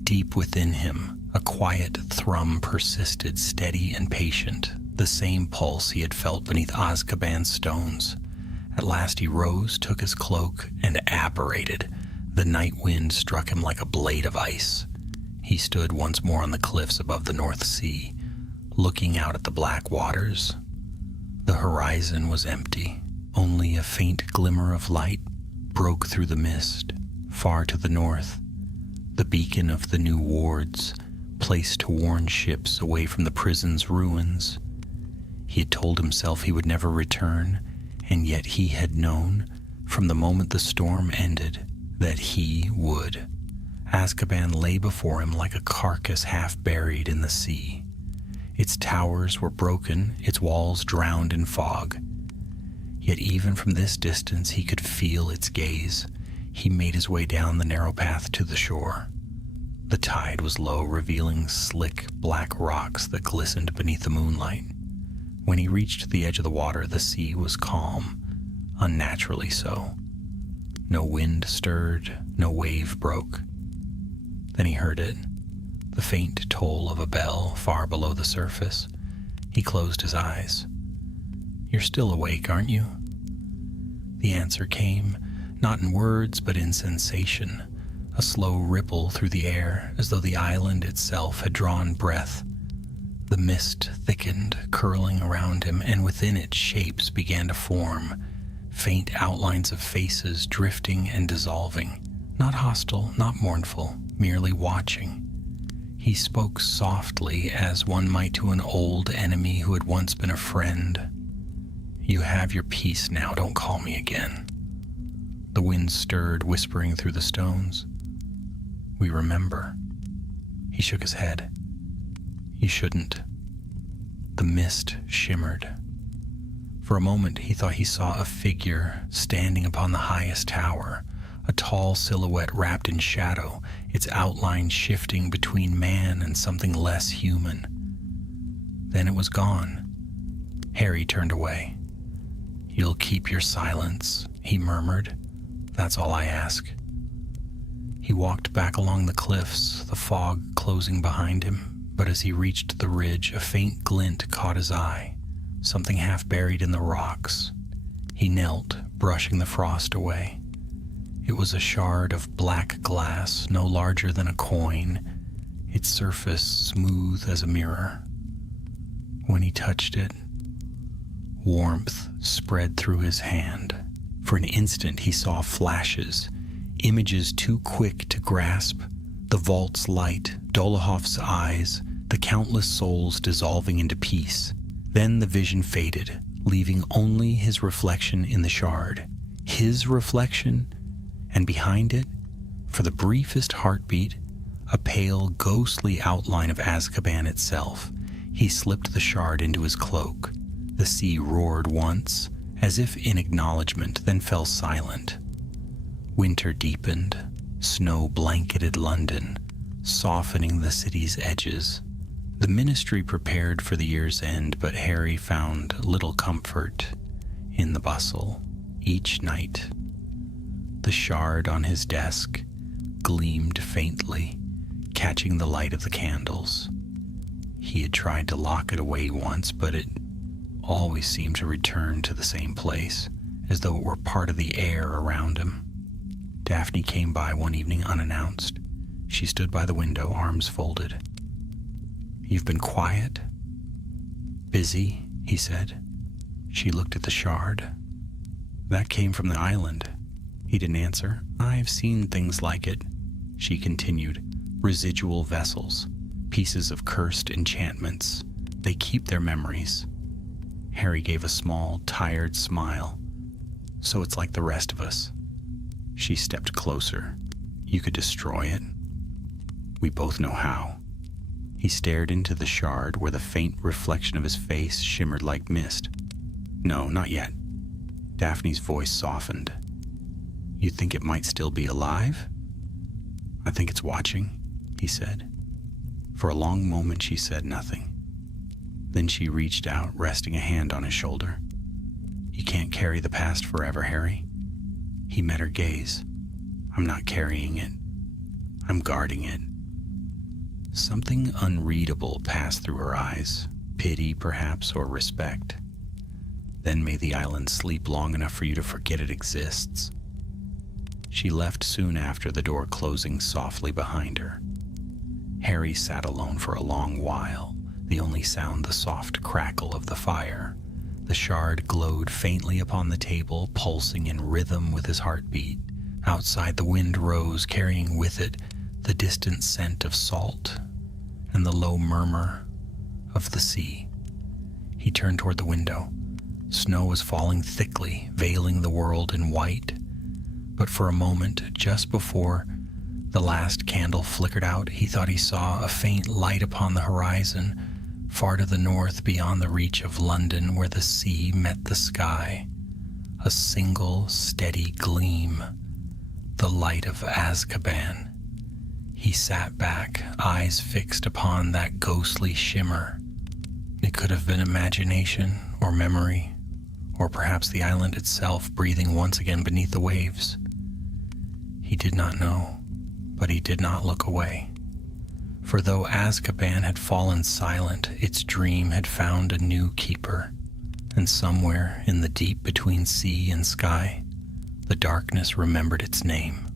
deep within him, a quiet thrum persisted, steady and patient, the same pulse he had felt beneath Azkaban's stones. At last he rose, took his cloak, and apparated. The night wind struck him like a blade of ice. He stood once more on the cliffs above the North Sea, looking out at the black waters. The horizon was empty. Only a faint glimmer of light broke through the mist, far to the north. The beacon of the new wards, placed to warn ships away from the prison's ruins. He had told himself he would never return, and yet he had known, from the moment the storm ended, that he would. Azkaban lay before him like a carcass half buried in the sea. Its towers were broken, its walls drowned in fog. Yet even from this distance he could feel its gaze. He made his way down the narrow path to the shore. The tide was low, revealing slick black rocks that glistened beneath the moonlight. When he reached the edge of the water, the sea was calm, unnaturally so. No wind stirred, no wave broke. Then he heard it, the faint toll of a bell far below the surface. He closed his eyes. "You're still awake, aren't you?" The answer came, not in words, but in sensation, a slow ripple through the air, as though the island itself had drawn breath. The mist thickened, curling around him, and within it shapes began to form, faint outlines of faces drifting and dissolving, not hostile, not mournful, merely watching. He spoke softly, as one might to an old enemy who had once been a friend. "You have your peace now, don't call me again." The wind stirred, whispering through the stones. "We remember." He shook his head. "You shouldn't." The mist shimmered. For a moment he thought he saw a figure standing upon the highest tower, a tall silhouette wrapped in shadow, its outline shifting between man and something less human. Then it was gone. Harry turned away. "You'll keep your silence," he murmured. "That's all I ask." He walked back along the cliffs, the fog closing behind him, but as he reached the ridge, a faint glint caught his eye, something half buried in the rocks. He knelt, brushing the frost away. It was a shard of black glass, no larger than a coin, its surface smooth as a mirror. When he touched it, warmth spread through his hand. For an instant he saw flashes, images too quick to grasp, the vault's light, Dolokhof's eyes, the countless souls dissolving into peace. Then the vision faded, leaving only his reflection in the shard. His reflection, and behind it, for the briefest heartbeat, a pale, ghostly outline of Azkaban itself. He slipped the shard into his cloak. The sea roared once, as if in acknowledgement, then fell silent. Winter deepened, snow blanketed London, softening the city's edges. The ministry prepared for the year's end, but Harry found little comfort in the bustle. Each night, the shard on his desk gleamed faintly, catching the light of the candles. He had tried to lock it away once, but it always seemed to return to the same place, as though it were part of the air around him. Daphne came by one evening unannounced. She stood by the window, arms folded. "You've been quiet?" "Busy," he said. She looked at the shard. "That came from the island." He didn't answer. "I've seen things like it," she continued. "Residual vessels, pieces of cursed enchantments. They keep their memories." Harry gave a small, tired smile. "So it's like the rest of us." She stepped closer. "You could destroy it. We both know how." He stared into the shard where the faint reflection of his face shimmered like mist. "No, not yet." Daphne's voice softened. "You think it might still be alive?" "I think it's watching," he said. For a long moment she said nothing. Then she reached out, resting a hand on his shoulder. "You can't carry the past forever, Harry." He met her gaze. "I'm not carrying it. I'm guarding it." Something unreadable passed through her eyes, pity perhaps, or respect. "Then may the island sleep long enough for you to forget it exists." She left soon after, the door closing softly behind her. Harry sat alone for a long while, the only sound the soft crackle of the fire. The shard glowed faintly upon the table, pulsing in rhythm with his heartbeat. Outside, the wind rose, carrying with it the distant scent of salt and the low murmur of the sea. He turned toward the window. Snow was falling thickly, veiling the world in white. But for a moment, just before the last candle flickered out, he thought he saw a faint light upon the horizon, far to the north, beyond the reach of London, where the sea met the sky. A single, steady gleam, the light of Azkaban. He sat back, eyes fixed upon that ghostly shimmer. It could have been imagination or memory, or perhaps the island itself breathing once again beneath the waves. He did not know, but he did not look away. For though Azkaban had fallen silent, its dream had found a new keeper, and somewhere in the deep between sea and sky, the darkness remembered its name.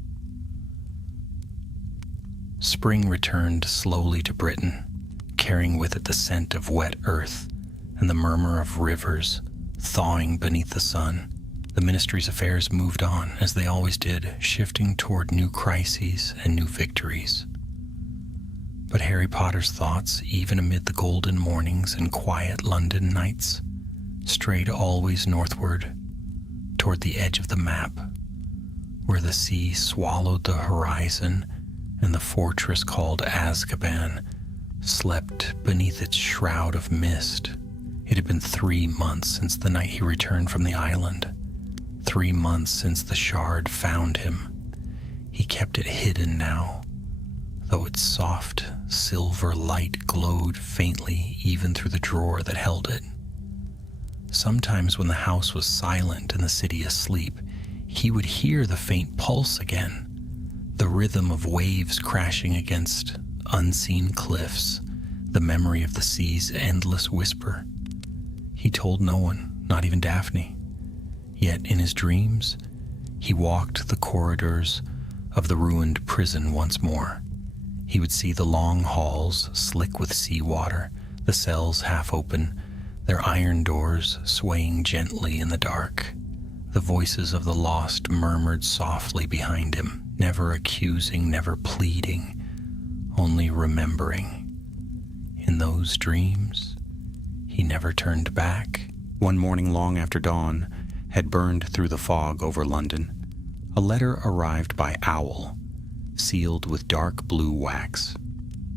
Spring returned slowly to Britain, carrying with it the scent of wet earth and the murmur of rivers thawing beneath the sun. The ministry's affairs moved on, as they always did, shifting toward new crises and new victories. But Harry Potter's thoughts, even amid the golden mornings and quiet London nights, strayed always northward, toward the edge of the map, where the sea swallowed the horizon and the fortress called Azkaban slept beneath its shroud of mist. It had been 3 months since the night he returned from the island. 3 months since the shard found him. He kept it hidden now, though its soft, silver light glowed faintly even through the drawer that held it. Sometimes when the house was silent and the city asleep, he would hear the faint pulse again, the rhythm of waves crashing against unseen cliffs, the memory of the sea's endless whisper. He told no one, not even Daphne. Yet in his dreams, he walked the corridors of the ruined prison once more. He would see the long halls slick with seawater, the cells half open, their iron doors swaying gently in the dark. The voices of the lost murmured softly behind him, never accusing, never pleading, only remembering. In those dreams, he never turned back. One morning long after dawn had burned through the fog over London, a letter arrived by owl, sealed with dark blue wax.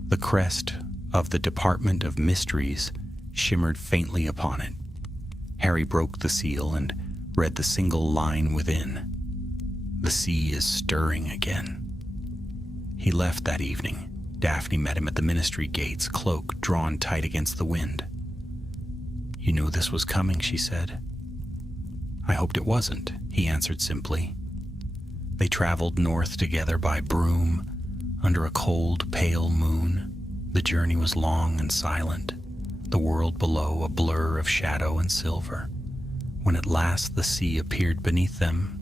The crest of the Department of Mysteries shimmered faintly upon it. Harry broke the seal and read the single line within. "The sea is stirring again." He left that evening. Daphne met him at the ministry gates, cloak drawn tight against the wind. "You knew this was coming," she said. "I hoped it wasn't," he answered simply. They traveled north together by Broom, under a cold, pale moon. The journey was long and silent, the world below a blur of shadow and silver. When at last the sea appeared beneath them,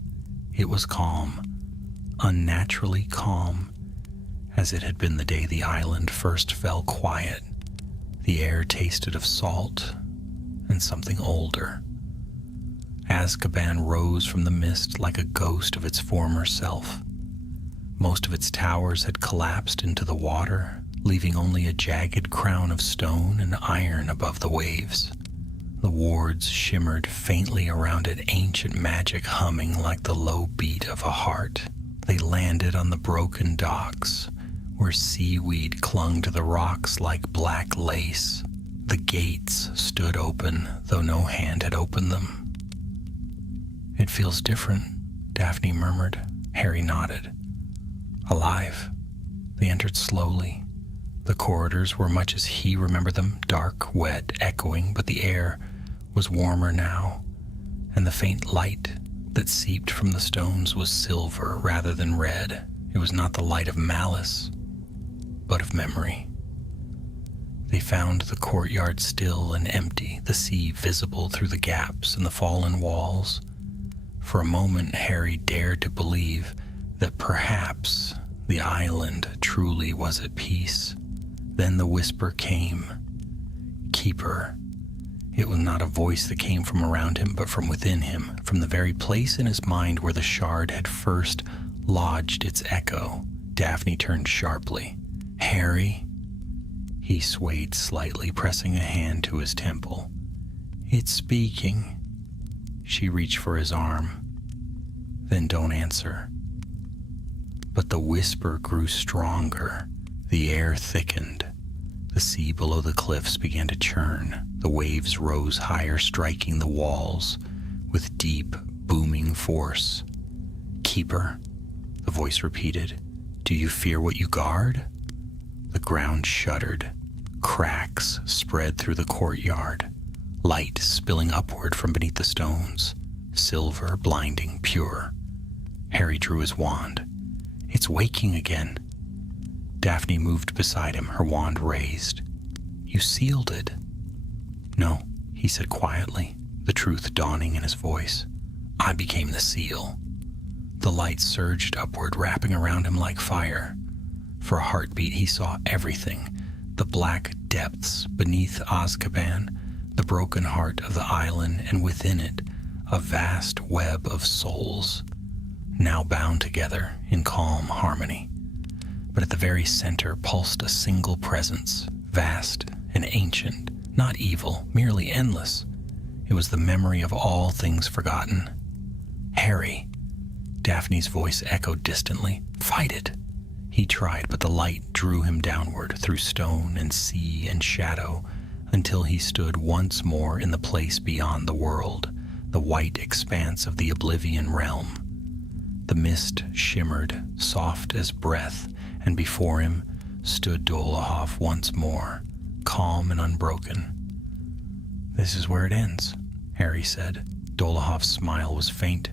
it was calm, unnaturally calm, as it had been the day the island first fell quiet. The air tasted of salt and something older. Azkaban rose from the mist like a ghost of its former self. Most of its towers had collapsed into the water, leaving only a jagged crown of stone and iron above the waves. The wards shimmered faintly around it, ancient magic humming like the low beat of a heart. They landed on the broken docks, where seaweed clung to the rocks like black lace. The gates stood open, though no hand had opened them. "It feels different," Daphne murmured. Harry nodded. "Alive." They entered slowly. The corridors were much as he remembered them, dark, wet, echoing, but the air was warmer now, and the faint light that seeped from the stones was silver rather than red. It was not the light of malice, but of memory. They found the courtyard still and empty, the sea visible through the gaps in the fallen walls. For a moment, Harry dared to believe that perhaps the island truly was at peace. Then the whisper came. "Keeper." It was not a voice that came from around him, but from within him, from the very place in his mind where the shard had first lodged its echo. Daphne turned sharply. "Harry?" He swayed slightly, pressing a hand to his temple. "It's speaking." She reached for his arm. "Then don't answer." But the whisper grew stronger. The air thickened. The sea below the cliffs began to churn. The waves rose higher, striking the walls with deep, booming force. "Keeper," the voice repeated, "do you fear what you guard?" The ground shuddered. Cracks spread through the courtyard, light spilling upward from beneath the stones, silver, blinding, pure. Harry drew his wand. "It's waking again." Daphne moved beside him, her wand raised. "You sealed it." "No," he said quietly, the truth dawning in his voice. "I became the seal." The light surged upward, wrapping around him like fire. For a heartbeat, he saw everything. The black depths beneath Azkaban, the broken heart of the island, and within it, a vast web of souls, now bound together in calm harmony. But at the very center pulsed a single presence, vast and ancient, not evil, merely endless. It was the memory of all things forgotten. "Harry!" Daphne's voice echoed distantly. "Fight it!" He tried, but the light drew him downward through stone and sea and shadow until he stood once more in the place beyond the world, the white expanse of the Oblivion realm. The mist shimmered, soft as breath, and before him stood Dolohov once more, calm and unbroken. "This is where it ends," Harry said. Dolohov's smile was faint.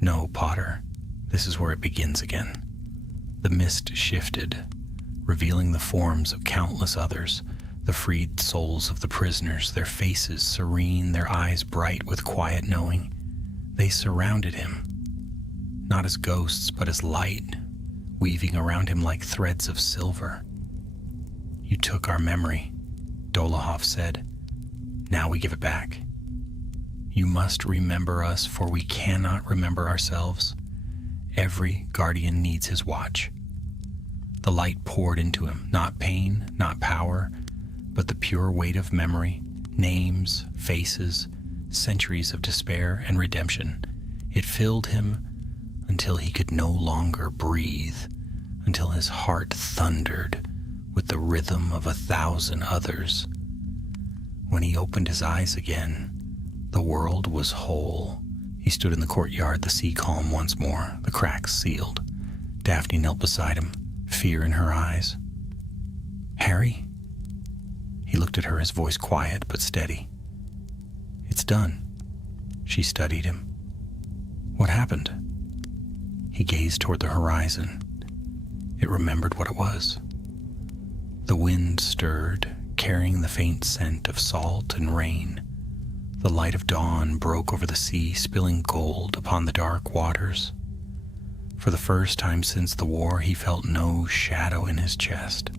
"No, Potter, this is where it begins again." The mist shifted, revealing the forms of countless others, the freed souls of the prisoners, their faces serene, their eyes bright with quiet knowing. They surrounded him, not as ghosts, but as light, weaving around him like threads of silver. "You took our memory," Dolohov said. "Now we give it back. You must remember us, for we cannot remember ourselves. Every guardian needs his watch." The light poured into him, not pain, not power, but the pure weight of memory, names, faces, centuries of despair and redemption. It filled him until he could no longer breathe, until his heart thundered with the rhythm of 1,000 others. When he opened his eyes again, the world was whole. He stood in the courtyard, the sea calm once more, the cracks sealed. Daphne knelt beside him, fear in her eyes. "Harry?" He looked at her, his voice quiet but steady. "It's done." She studied him. "What happened?" He gazed toward the horizon. It remembered what it was. The wind stirred, carrying the faint scent of salt and rain. The light of dawn broke over the sea, spilling gold upon the dark waters. For the first time since the war, he felt no shadow in his chest,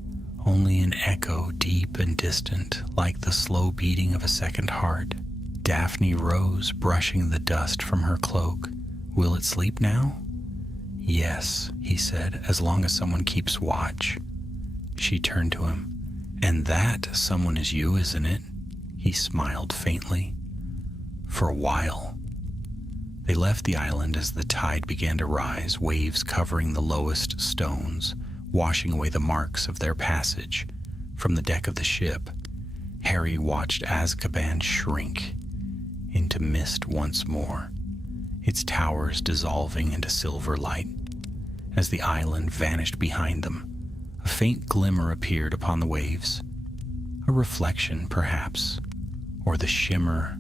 only an echo deep and distant, like the slow beating of a second heart. Daphne rose, brushing the dust from her cloak. "Will it sleep now?" "Yes," he said, "as long as someone keeps watch." She turned to him. "And that someone is you, isn't it?" He smiled faintly. "For a while." They left the island as the tide began to rise, waves covering the lowest stones, washing away the marks of their passage. From the deck of the ship, Harry watched Azkaban shrink into mist once more, its towers dissolving into silver light. As the island vanished behind them, a faint glimmer appeared upon the waves, a reflection, perhaps, or the shimmer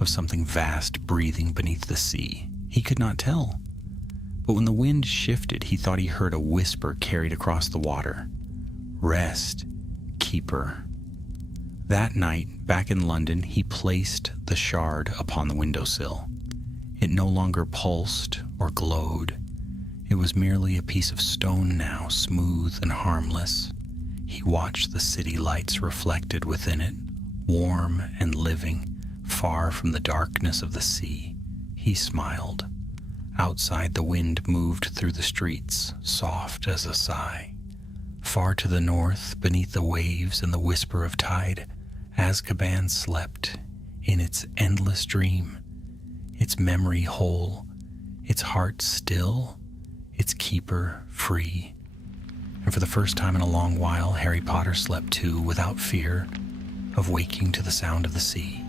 of something vast breathing beneath the sea. He could not tell. But when the wind shifted, he thought he heard a whisper carried across the water. "Rest, keeper." That night, back in London, he placed the shard upon the windowsill. It no longer pulsed or glowed. It was merely a piece of stone now, smooth and harmless. He watched the city lights reflected within it, warm and living, far from the darkness of the sea. He smiled. Outside, the wind moved through the streets, soft as a sigh. Far to the north, beneath the waves and the whisper of tide, Azkaban slept in its endless dream, its memory whole, its heart still, its keeper free. And for the first time in a long while, Harry Potter slept too, without fear of waking to the sound of the sea.